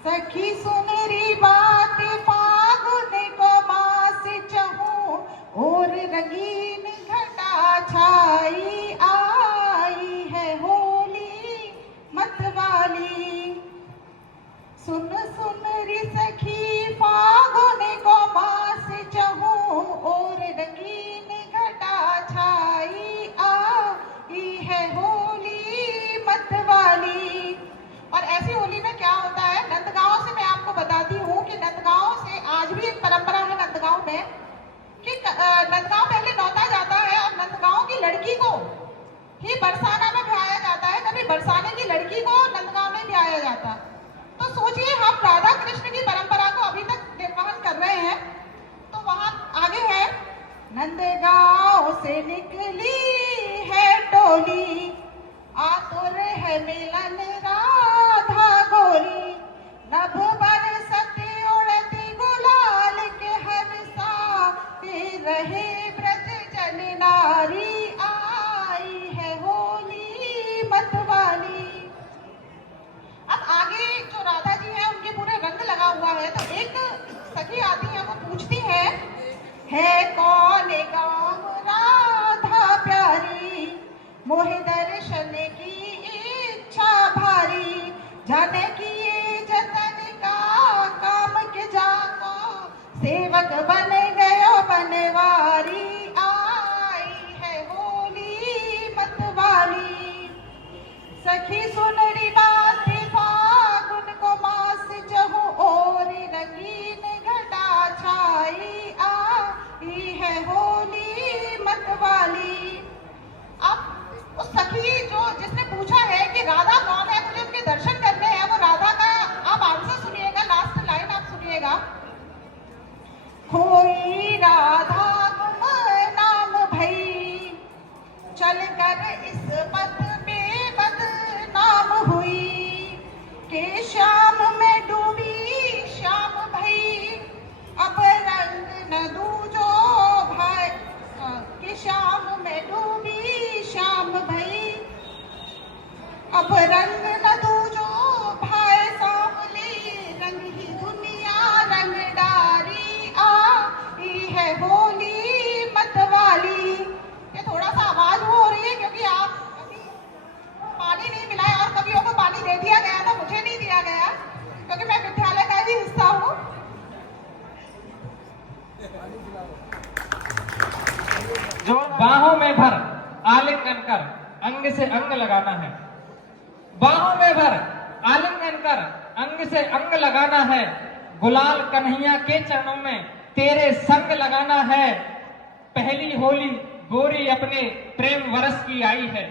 सखी सुनरी बात फागुन को मास चहूं और रंगीन घटा छाई आई है होली मतवाली। सुन सुन री सखी फागुन को मास चहूं और रंगीन घटा छाई आई है होली मतवाली। और ऐसी होली में क्या होता है, नंदगांव से मैं आपको बताती हूँ कि नंदगांव से आज भी एक परंपरा है नंदगांव में कि नंदगांव पहले नौता जाता है और नंदगांव की लड़की को ही बरसाना में ब्याया जाता है, कभी बरसाने की लड़की को नंदगांव में ब्याया जाता। तो सोचिए हम राधा कृष्ण की परंपरा को अभी तक निर्वहन कर रहे हैं। तो वहां आगे है, नंदगांव से निकली है टोली आतुर है मिलन राधा गोरी। नभ बरसती उड़ती गुलाल के हरसा रहे ब्रज जन नारी आई है होली मतवाली। अब आगे जो राधा जी है उनके पूरे रंग लगा हुआ है। तो एक सखी आती है, वो पूछती है कौन गाँव राधा प्यारी मोहे दर्शन की इच्छा भारी। जाने की ये जतन का काम के जाको सेवक बन गयो बनवारी आई है होली मतवाली। सखी सुनरी बात फागुन को मास जहु और रंगीन घटा छाई आई है होली मतवाली। अब उस सखी जिसने पूछा है कि राधा कौन है, मुझे उनके दर्शन करने हैं, वो राधा का आप आंसर सुनिएगा, लास्ट लाइन आप सुनिएगा। कोई राधा गुम नाम भई चल कर इस पथ पे बदनाम हुई के श्याम में डूबी श्याम भई अब रंग न दूजो भाई के श्याम में डूबी श्याम भई अब रंग न दूजो भाई सांवली रंग ही दुनिया रंग डारी आई है होली मतवाली। ये थोड़ा सा आवाज हो रही है क्योंकि आप कभी पानी नहीं मिला है और कवियों को पानी दे दिया गया था, मुझे नहीं दिया गया क्योंकि मैं विद्यालय का ही हिस्सा हूँ। जो बाहों में भर आलिंगन कर अंग से अंग लगाना है, बाहों में भर आलिंगन कर अंग से अंग लगाना है। गुलाल कन्हैया के चरणों में तेरे संग लगाना है। पहली होली गोरी अपने प्रेम वर्ष की आई है,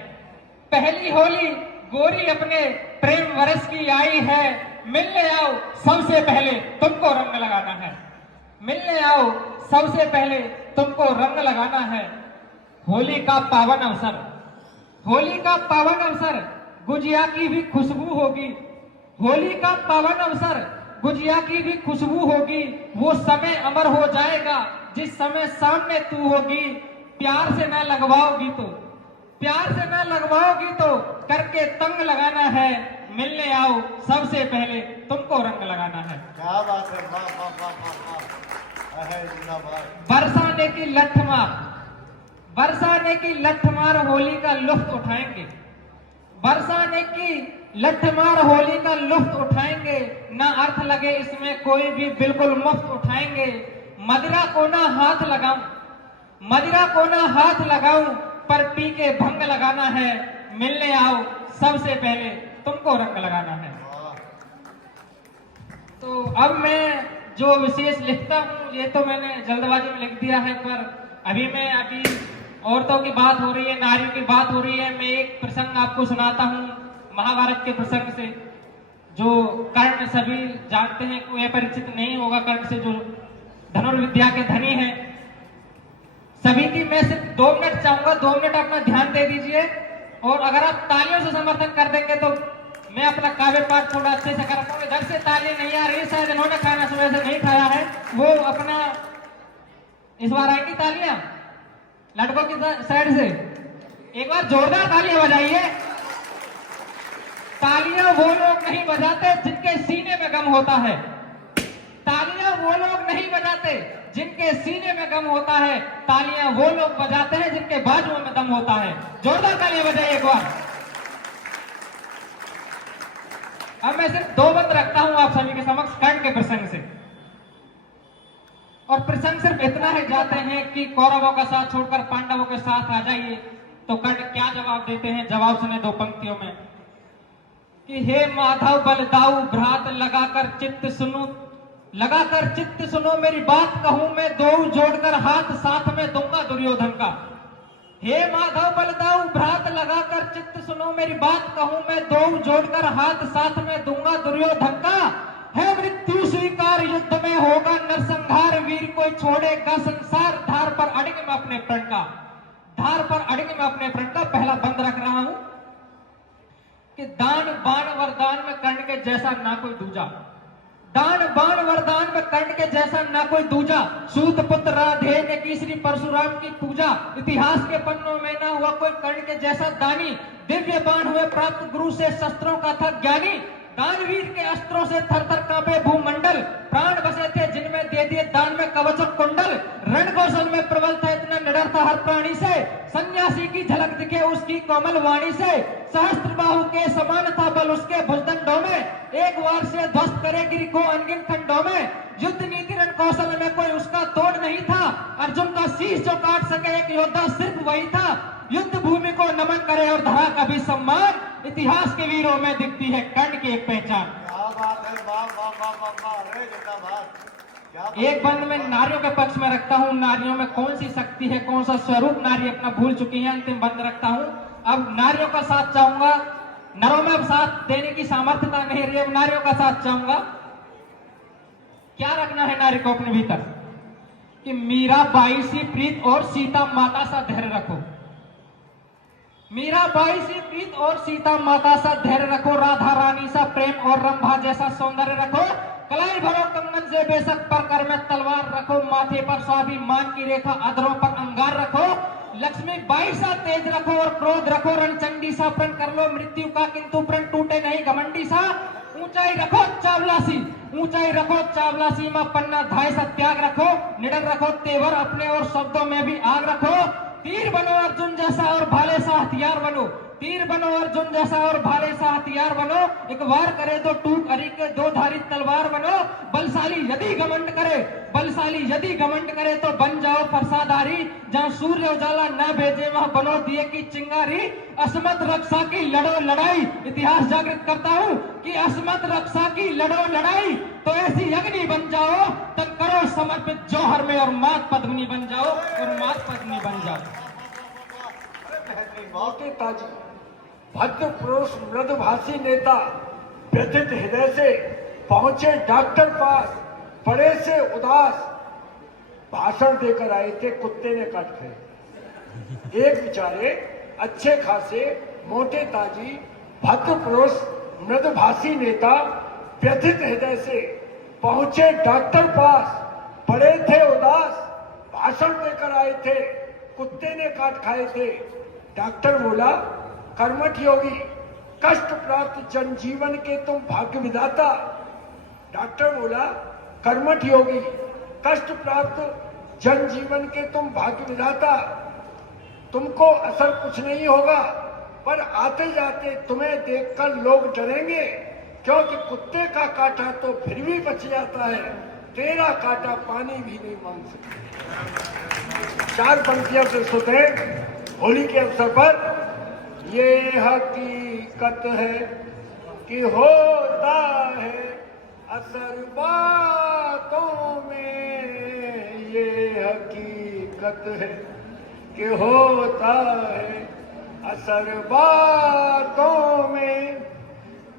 पहली होली गोरी अपने प्रेम वर्ष की आई है। मिलने आओ सबसे पहले तुमको रंग लगाना है, मिलने आओ सबसे पहले तुमको रंग लगाना है। होली का पावन अवसर, होली का पावन अवसर गुजिया की भी खुशबू होगी, होली का पावन अवसर गुजिया की भी खुशबू होगी। वो समय अमर हो जाएगा जिस समय सामने तू होगी। प्यार से ना लगवाओगी तो, प्यार से ना लगवाओगी तो करके तंग लगाना है। मिलने आओ सबसे पहले तुमको रंग लगाना है। क्या बात है, वाह वाह वाह वाह वाह, है जिंदाबाद। बरसाने की लठ मार, बरसाने की लठ मार होली का लुत्फ उठाएंगे, बरसाने की लठ मार होली का लुत्फ उठाएंगे। ना अर्थ लगे इसमें कोई भी, बिल्कुल मुफ्त उठाएंगे। मदिरा को ना हाथ लगाऊं, मदिरा को ना हाथ लगाऊं, पर पी के भंग लगाना है। मिलने आओ सबसे पहले तुमको रंग लगाना है। तो अब मैं जो विशेष लिखता हूँ ये तो मैंने जल्दबाजी में लिख दिया है, पर अभी औरतों की बात हो रही है, नारियों की बात हो रही है। मैं एक प्रसंग आपको सुनाता हूँ महाभारत के प्रसंग से, जो कर्ण सभी जानते हैं, कोई परिचित नहीं होगा कर्ण से, जो धनुर्विद्या के धनी हैं। सभी की मैं सिर्फ 2 मिनट चाहूंगा, 2 मिनट अपना ध्यान दे दीजिए, और अगर आप तालियों से समर्थन कर देंगे तो मैं अपना काव्य पाठ थोड़ा अच्छे से कर पाऊंगा। जब से तालियां नहीं आ रही, शायद इन्होंने खाना सुबह से नहीं खाया है, वो अपना इस बार आएंगी तालियां लड़कों की साइड से। एक बार जोरदार तालियां बजाइए। तालियां वो लोग नहीं बजाते जिनके सीने में गम होता है। तालियां वो लोग नहीं बजाते जिनके सीने में गम होता है। तालियां वो लोग बजाते हैं जिनके बाजुओं में दम होता है। जोरदार तालियां बजाइए एक बार। अब मैं सिर्फ 2 बंद रखता हूं आप सभी के समक्ष कर्ण के प्रसंग से। और प्रसंग सिर्फ इतना ही जाते हैं कि कौरवों का साथ छोड़कर पांडवों के साथ आ जाइए। तो कर्ण क्या जवाब देते हैं? जवाब सुने 2 पंक्तियों में कि हे माधव बलदाऊ भ्रात लगाकर चित्त सुनो मेरी बात कहूं मैं दो जोड़कर हाथ साथ में दूंगा दुर्योधन का। हे माधव बलदाऊ भ्रात लगाकर चित्त सुनो मेरी बात कहूं मैं दो जोड़कर हाथ साथ में दूंगा दुर्योधन का। है मृत्यु स्वीकार युद्ध में होगा नरसंहार वीर कोई छोड़ेगा संसार। धार पर अड़ेंगे मैं अपने प्रण का। धार पर अड़ेंगे मैं अपने प्रण का। पहला बंद रख रहा हूं कि दान बाण वरदान में कर्ण के जैसा ना कोई दूजा। दान बाण वरदान में कर्ण के जैसा ना कोई दूजा। सूत पुत्र राधे ने की श्री परशुराम की पूजा। इतिहास के पन्नों में ना हुआ कोई कर्ण के जैसा दानी। दिव्य बाण हुए प्राप्त गुरु से शस्त्रों का था ज्ञानी। दानवीर के अस्त्रों से थर थर कांपे भूमंडल। प्राण बसे थे जिनमें दे दिए दान में कवच और कुंडल। रण कौशल में प्रबल था इतना निडर था हर प्राणी से। सन्यासी की झलक दिखे उसकी कोमल वाणी से। सहस्त्र बाहु के समान था बल उसके भुजदंडों में। एक वार से ध्वस्त करे गिरि को अनगिन खंडों में। युद्ध नीति रण कौशल में कोई उसका तोड़ नहीं था। अर्जुन का शीश जो काट सके एक योद्धा सिर्फ वही था। युद्ध भूमि को नमन करे और धरा का भी सम्मान। इतिहास के वीरों में दिखती है कर्ण की एक पहचान। क्या बात है, वाह वाह वाह वाह वाह, अरे जिंदाबाद। क्या एक बंद में नारियों के पक्ष में रखता हूं। नारियों में कौन सी शक्ति है, कौन सा स्वरूप नारी अपना भूल चुकी है, अंतिम बंद रखता हूं। अब नारियों का साथ चाहूंगा। नरों में अब साथ देने की सामर्थ्यता नहीं रही, अब नारियों का साथ चाहूंगा। क्या रखना है नारी को अपने भीतर कि मीरा बाई सी प्रीत और सीता माता सा धैर्य रखो। मीरा बाई सी प्रीत और सीता माता सा धैर्य रखो। राधा रानी सा प्रेम और रंभा जैसा सौंदर्य रखो। कलाई भरो कंगन से बेशक पर कर में तलवार रखो। माथे पर स्वाभिमान की रेखा अधरों पर अंगार रखो। लक्ष्मी बाई सा तेज रखो और क्रोध रखो। रणचंडी सा प्रण कर लो मृत्यु का किंतु प्रण टूटे नहीं घमंडी सा। ऊंचाई रखो चावलासी, ऊंचाई रखो चावलासी मां पन्ना धाय सा त्याग रखो। निडर रखो तेवर अपने और शब्दों में भी आग रखो। तीर बनो अर्जुन जैसा और भाले सा हथियार बनो। तीर बनो अर्जुन जैसा और भाले सा हथियार बनो। एक वार करे तो टूक अरी के 2 धारी तलवार बनो। बलशाली यदि घमंड करे, बलशाली यदि घमंड करे तो बन जाओ फरसादारी। जहां सूर्य उजाला न भेजे वहां बनो दिए की चिंगारी। असमत रक्षा की लड़ो लड़ाई। इतिहास जागृत करता हूं कि असमत रक्षा की लड़ो लड़ाई। तो ऐसी अग्नि बन जाओ तब करो समर्पित जौहर में और मात पद्मिनी बन जाओ और मात पद्मिनी बन जाओ। मौके ताजी भद्र पुरुष मृदुभाषी नेता व्यथित हृदय से पहुंचे डॉक्टर पास बड़े से उदास। भाषण देकर आए थे कुत्ते ने काट खाए। एक बेचारे अच्छे खासे मोटे ताजी भद्र पुरुष मृदुभाषी नेता व्यथित हृदय से पहुंचे डॉक्टर पास बड़े थे उदास। भाषण देकर आए थे कुत्ते ने काट खाए थे। डॉक्टर बोला कर्मठ योगी कष्ट प्राप्त जनजीवन के तुम भाग्य विधाता। डॉक्टर बोला कर्मठ योगी कष्ट प्राप्त जनजीवन के तुम भाग्य विधाता। तुमको असर कुछ नहीं होगा पर आते जाते तुम्हें देखकर लोग डरेंगे क्योंकि कुत्ते का काटा तो फिर भी बच जाता है, तेरा काटा पानी भी नहीं मांग सकता। 4 पंक्तियों से सुते होली के अवसर पर ये हकीकत है कि होता है असर बातों में। ये हकीकत है कि होता है असर बातों में।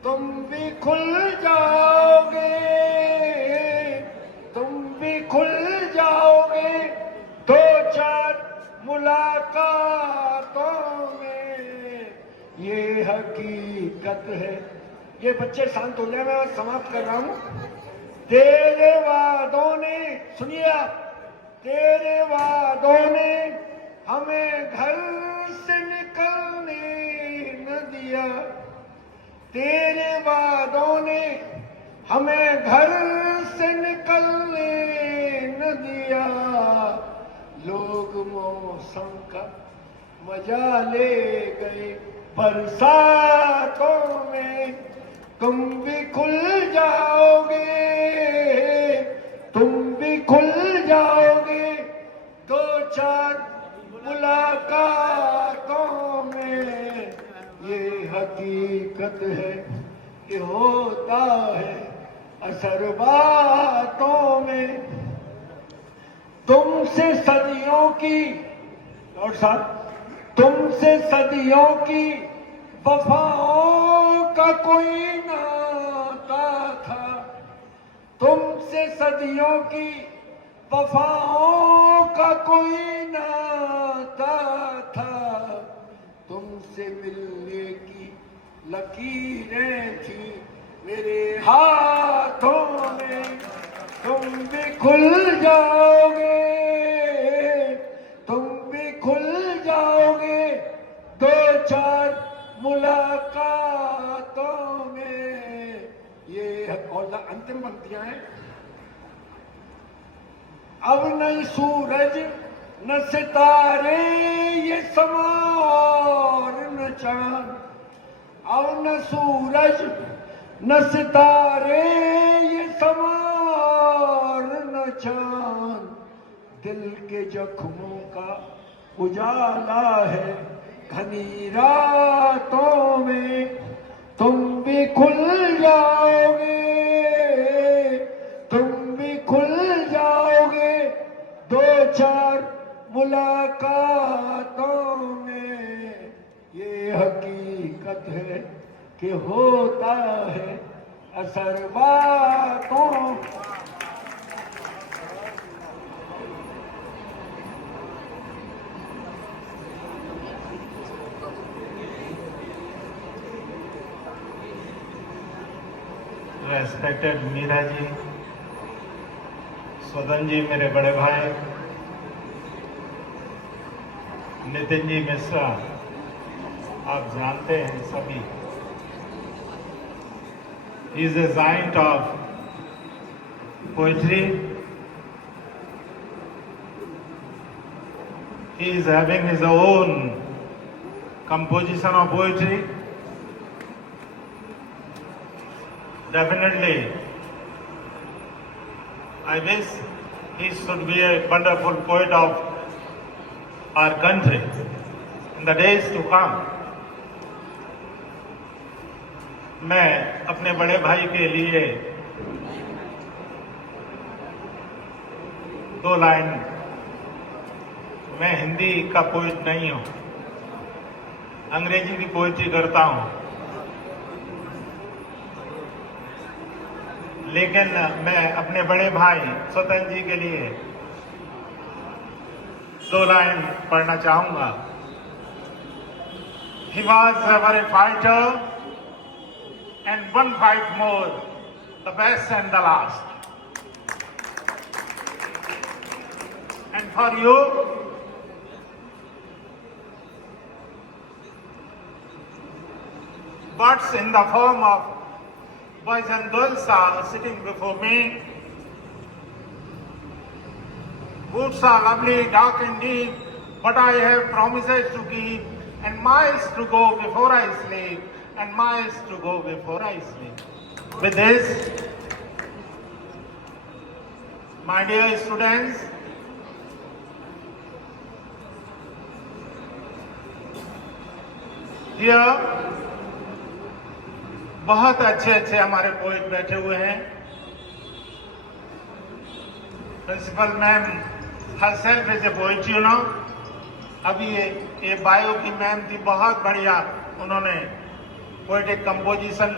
तुम भी खुल जाओगे, तुम भी खुल जाओगे 2-4 मुलाकातों में। ये हकीकत है। ये बच्चे शांत हो जाए, मैं समाप्त कर रहा हूं। तेरे वादों ने, सुनिए आप, तेरे वादों ने हमें घर से निकलने न दिया। तेरे वादों ने हमें घर से निकलने न दिया, लोग मौसम का मजा ले गए बरसातों में। तुम भी खुल जाओगे, तुम भी खुल जाओगे, दो चार मुलाकातों में। ये हकीकत है कि होता है असर बातों में। तुमसे सदियों की, और साथ तुमसे सदियों की वफाओं का कोई नाता था, तुमसे सदियों की वफाओं का कोई नाता था। तुमसे मिलने की लकीरें थी मेरे हाथों में। तुम भी खुल जाओगे, तुम भी खुल जाओगे, दो चार मुलाकातों में। ये और अंतिम पंक्तियां हैं। अब न सूरज न सितारे ये समा और न चांद, अब न सूरज न सितारे ये समा और न चांद। दिल के जख्मों का उजाला है घनी रातों में। तुम भी खुल जाओगे, तुम भी खुल जाओगे, दो चार मुलाकातों में। ये हकीकत है कि होता है असर बातों। रेस्पेक्टेड मीरा जी, सदन जी मेरे बड़े भाई, नितिन जी मिश्रा, आप जानते हैं सभी, he is a giant of poetry. He is having his own composition of poetry. Definitely, I wish he should be a wonderful poet of our country in the days to come. मैं अपने बड़े भाई के लिए दो line, मैं हिंदी का poet नहीं हूं, अंग्रेजी की पोइट्री करता हूं, लेकिन मैं अपने बड़े भाई स्वतंत्र जी के लिए दो लाइन पढ़ना चाहूंगा। He was ever a fighter and one fight more, the best and the last. And for you, birds in the form of boys and girls are sitting before me. Boots are lovely, dark indeed, but I have promises to keep, and miles to go before I sleep, and miles to go before I sleep. With this, my dear students, here बहुत अच्छे अच्छे हमारे poet बैठे हुए हैं। Principal ma'am herself is a poet, you know. अभी ये bio की मैम थी, बहुत बढ़िया, उन्होंने पोएटिक कंपोजिशन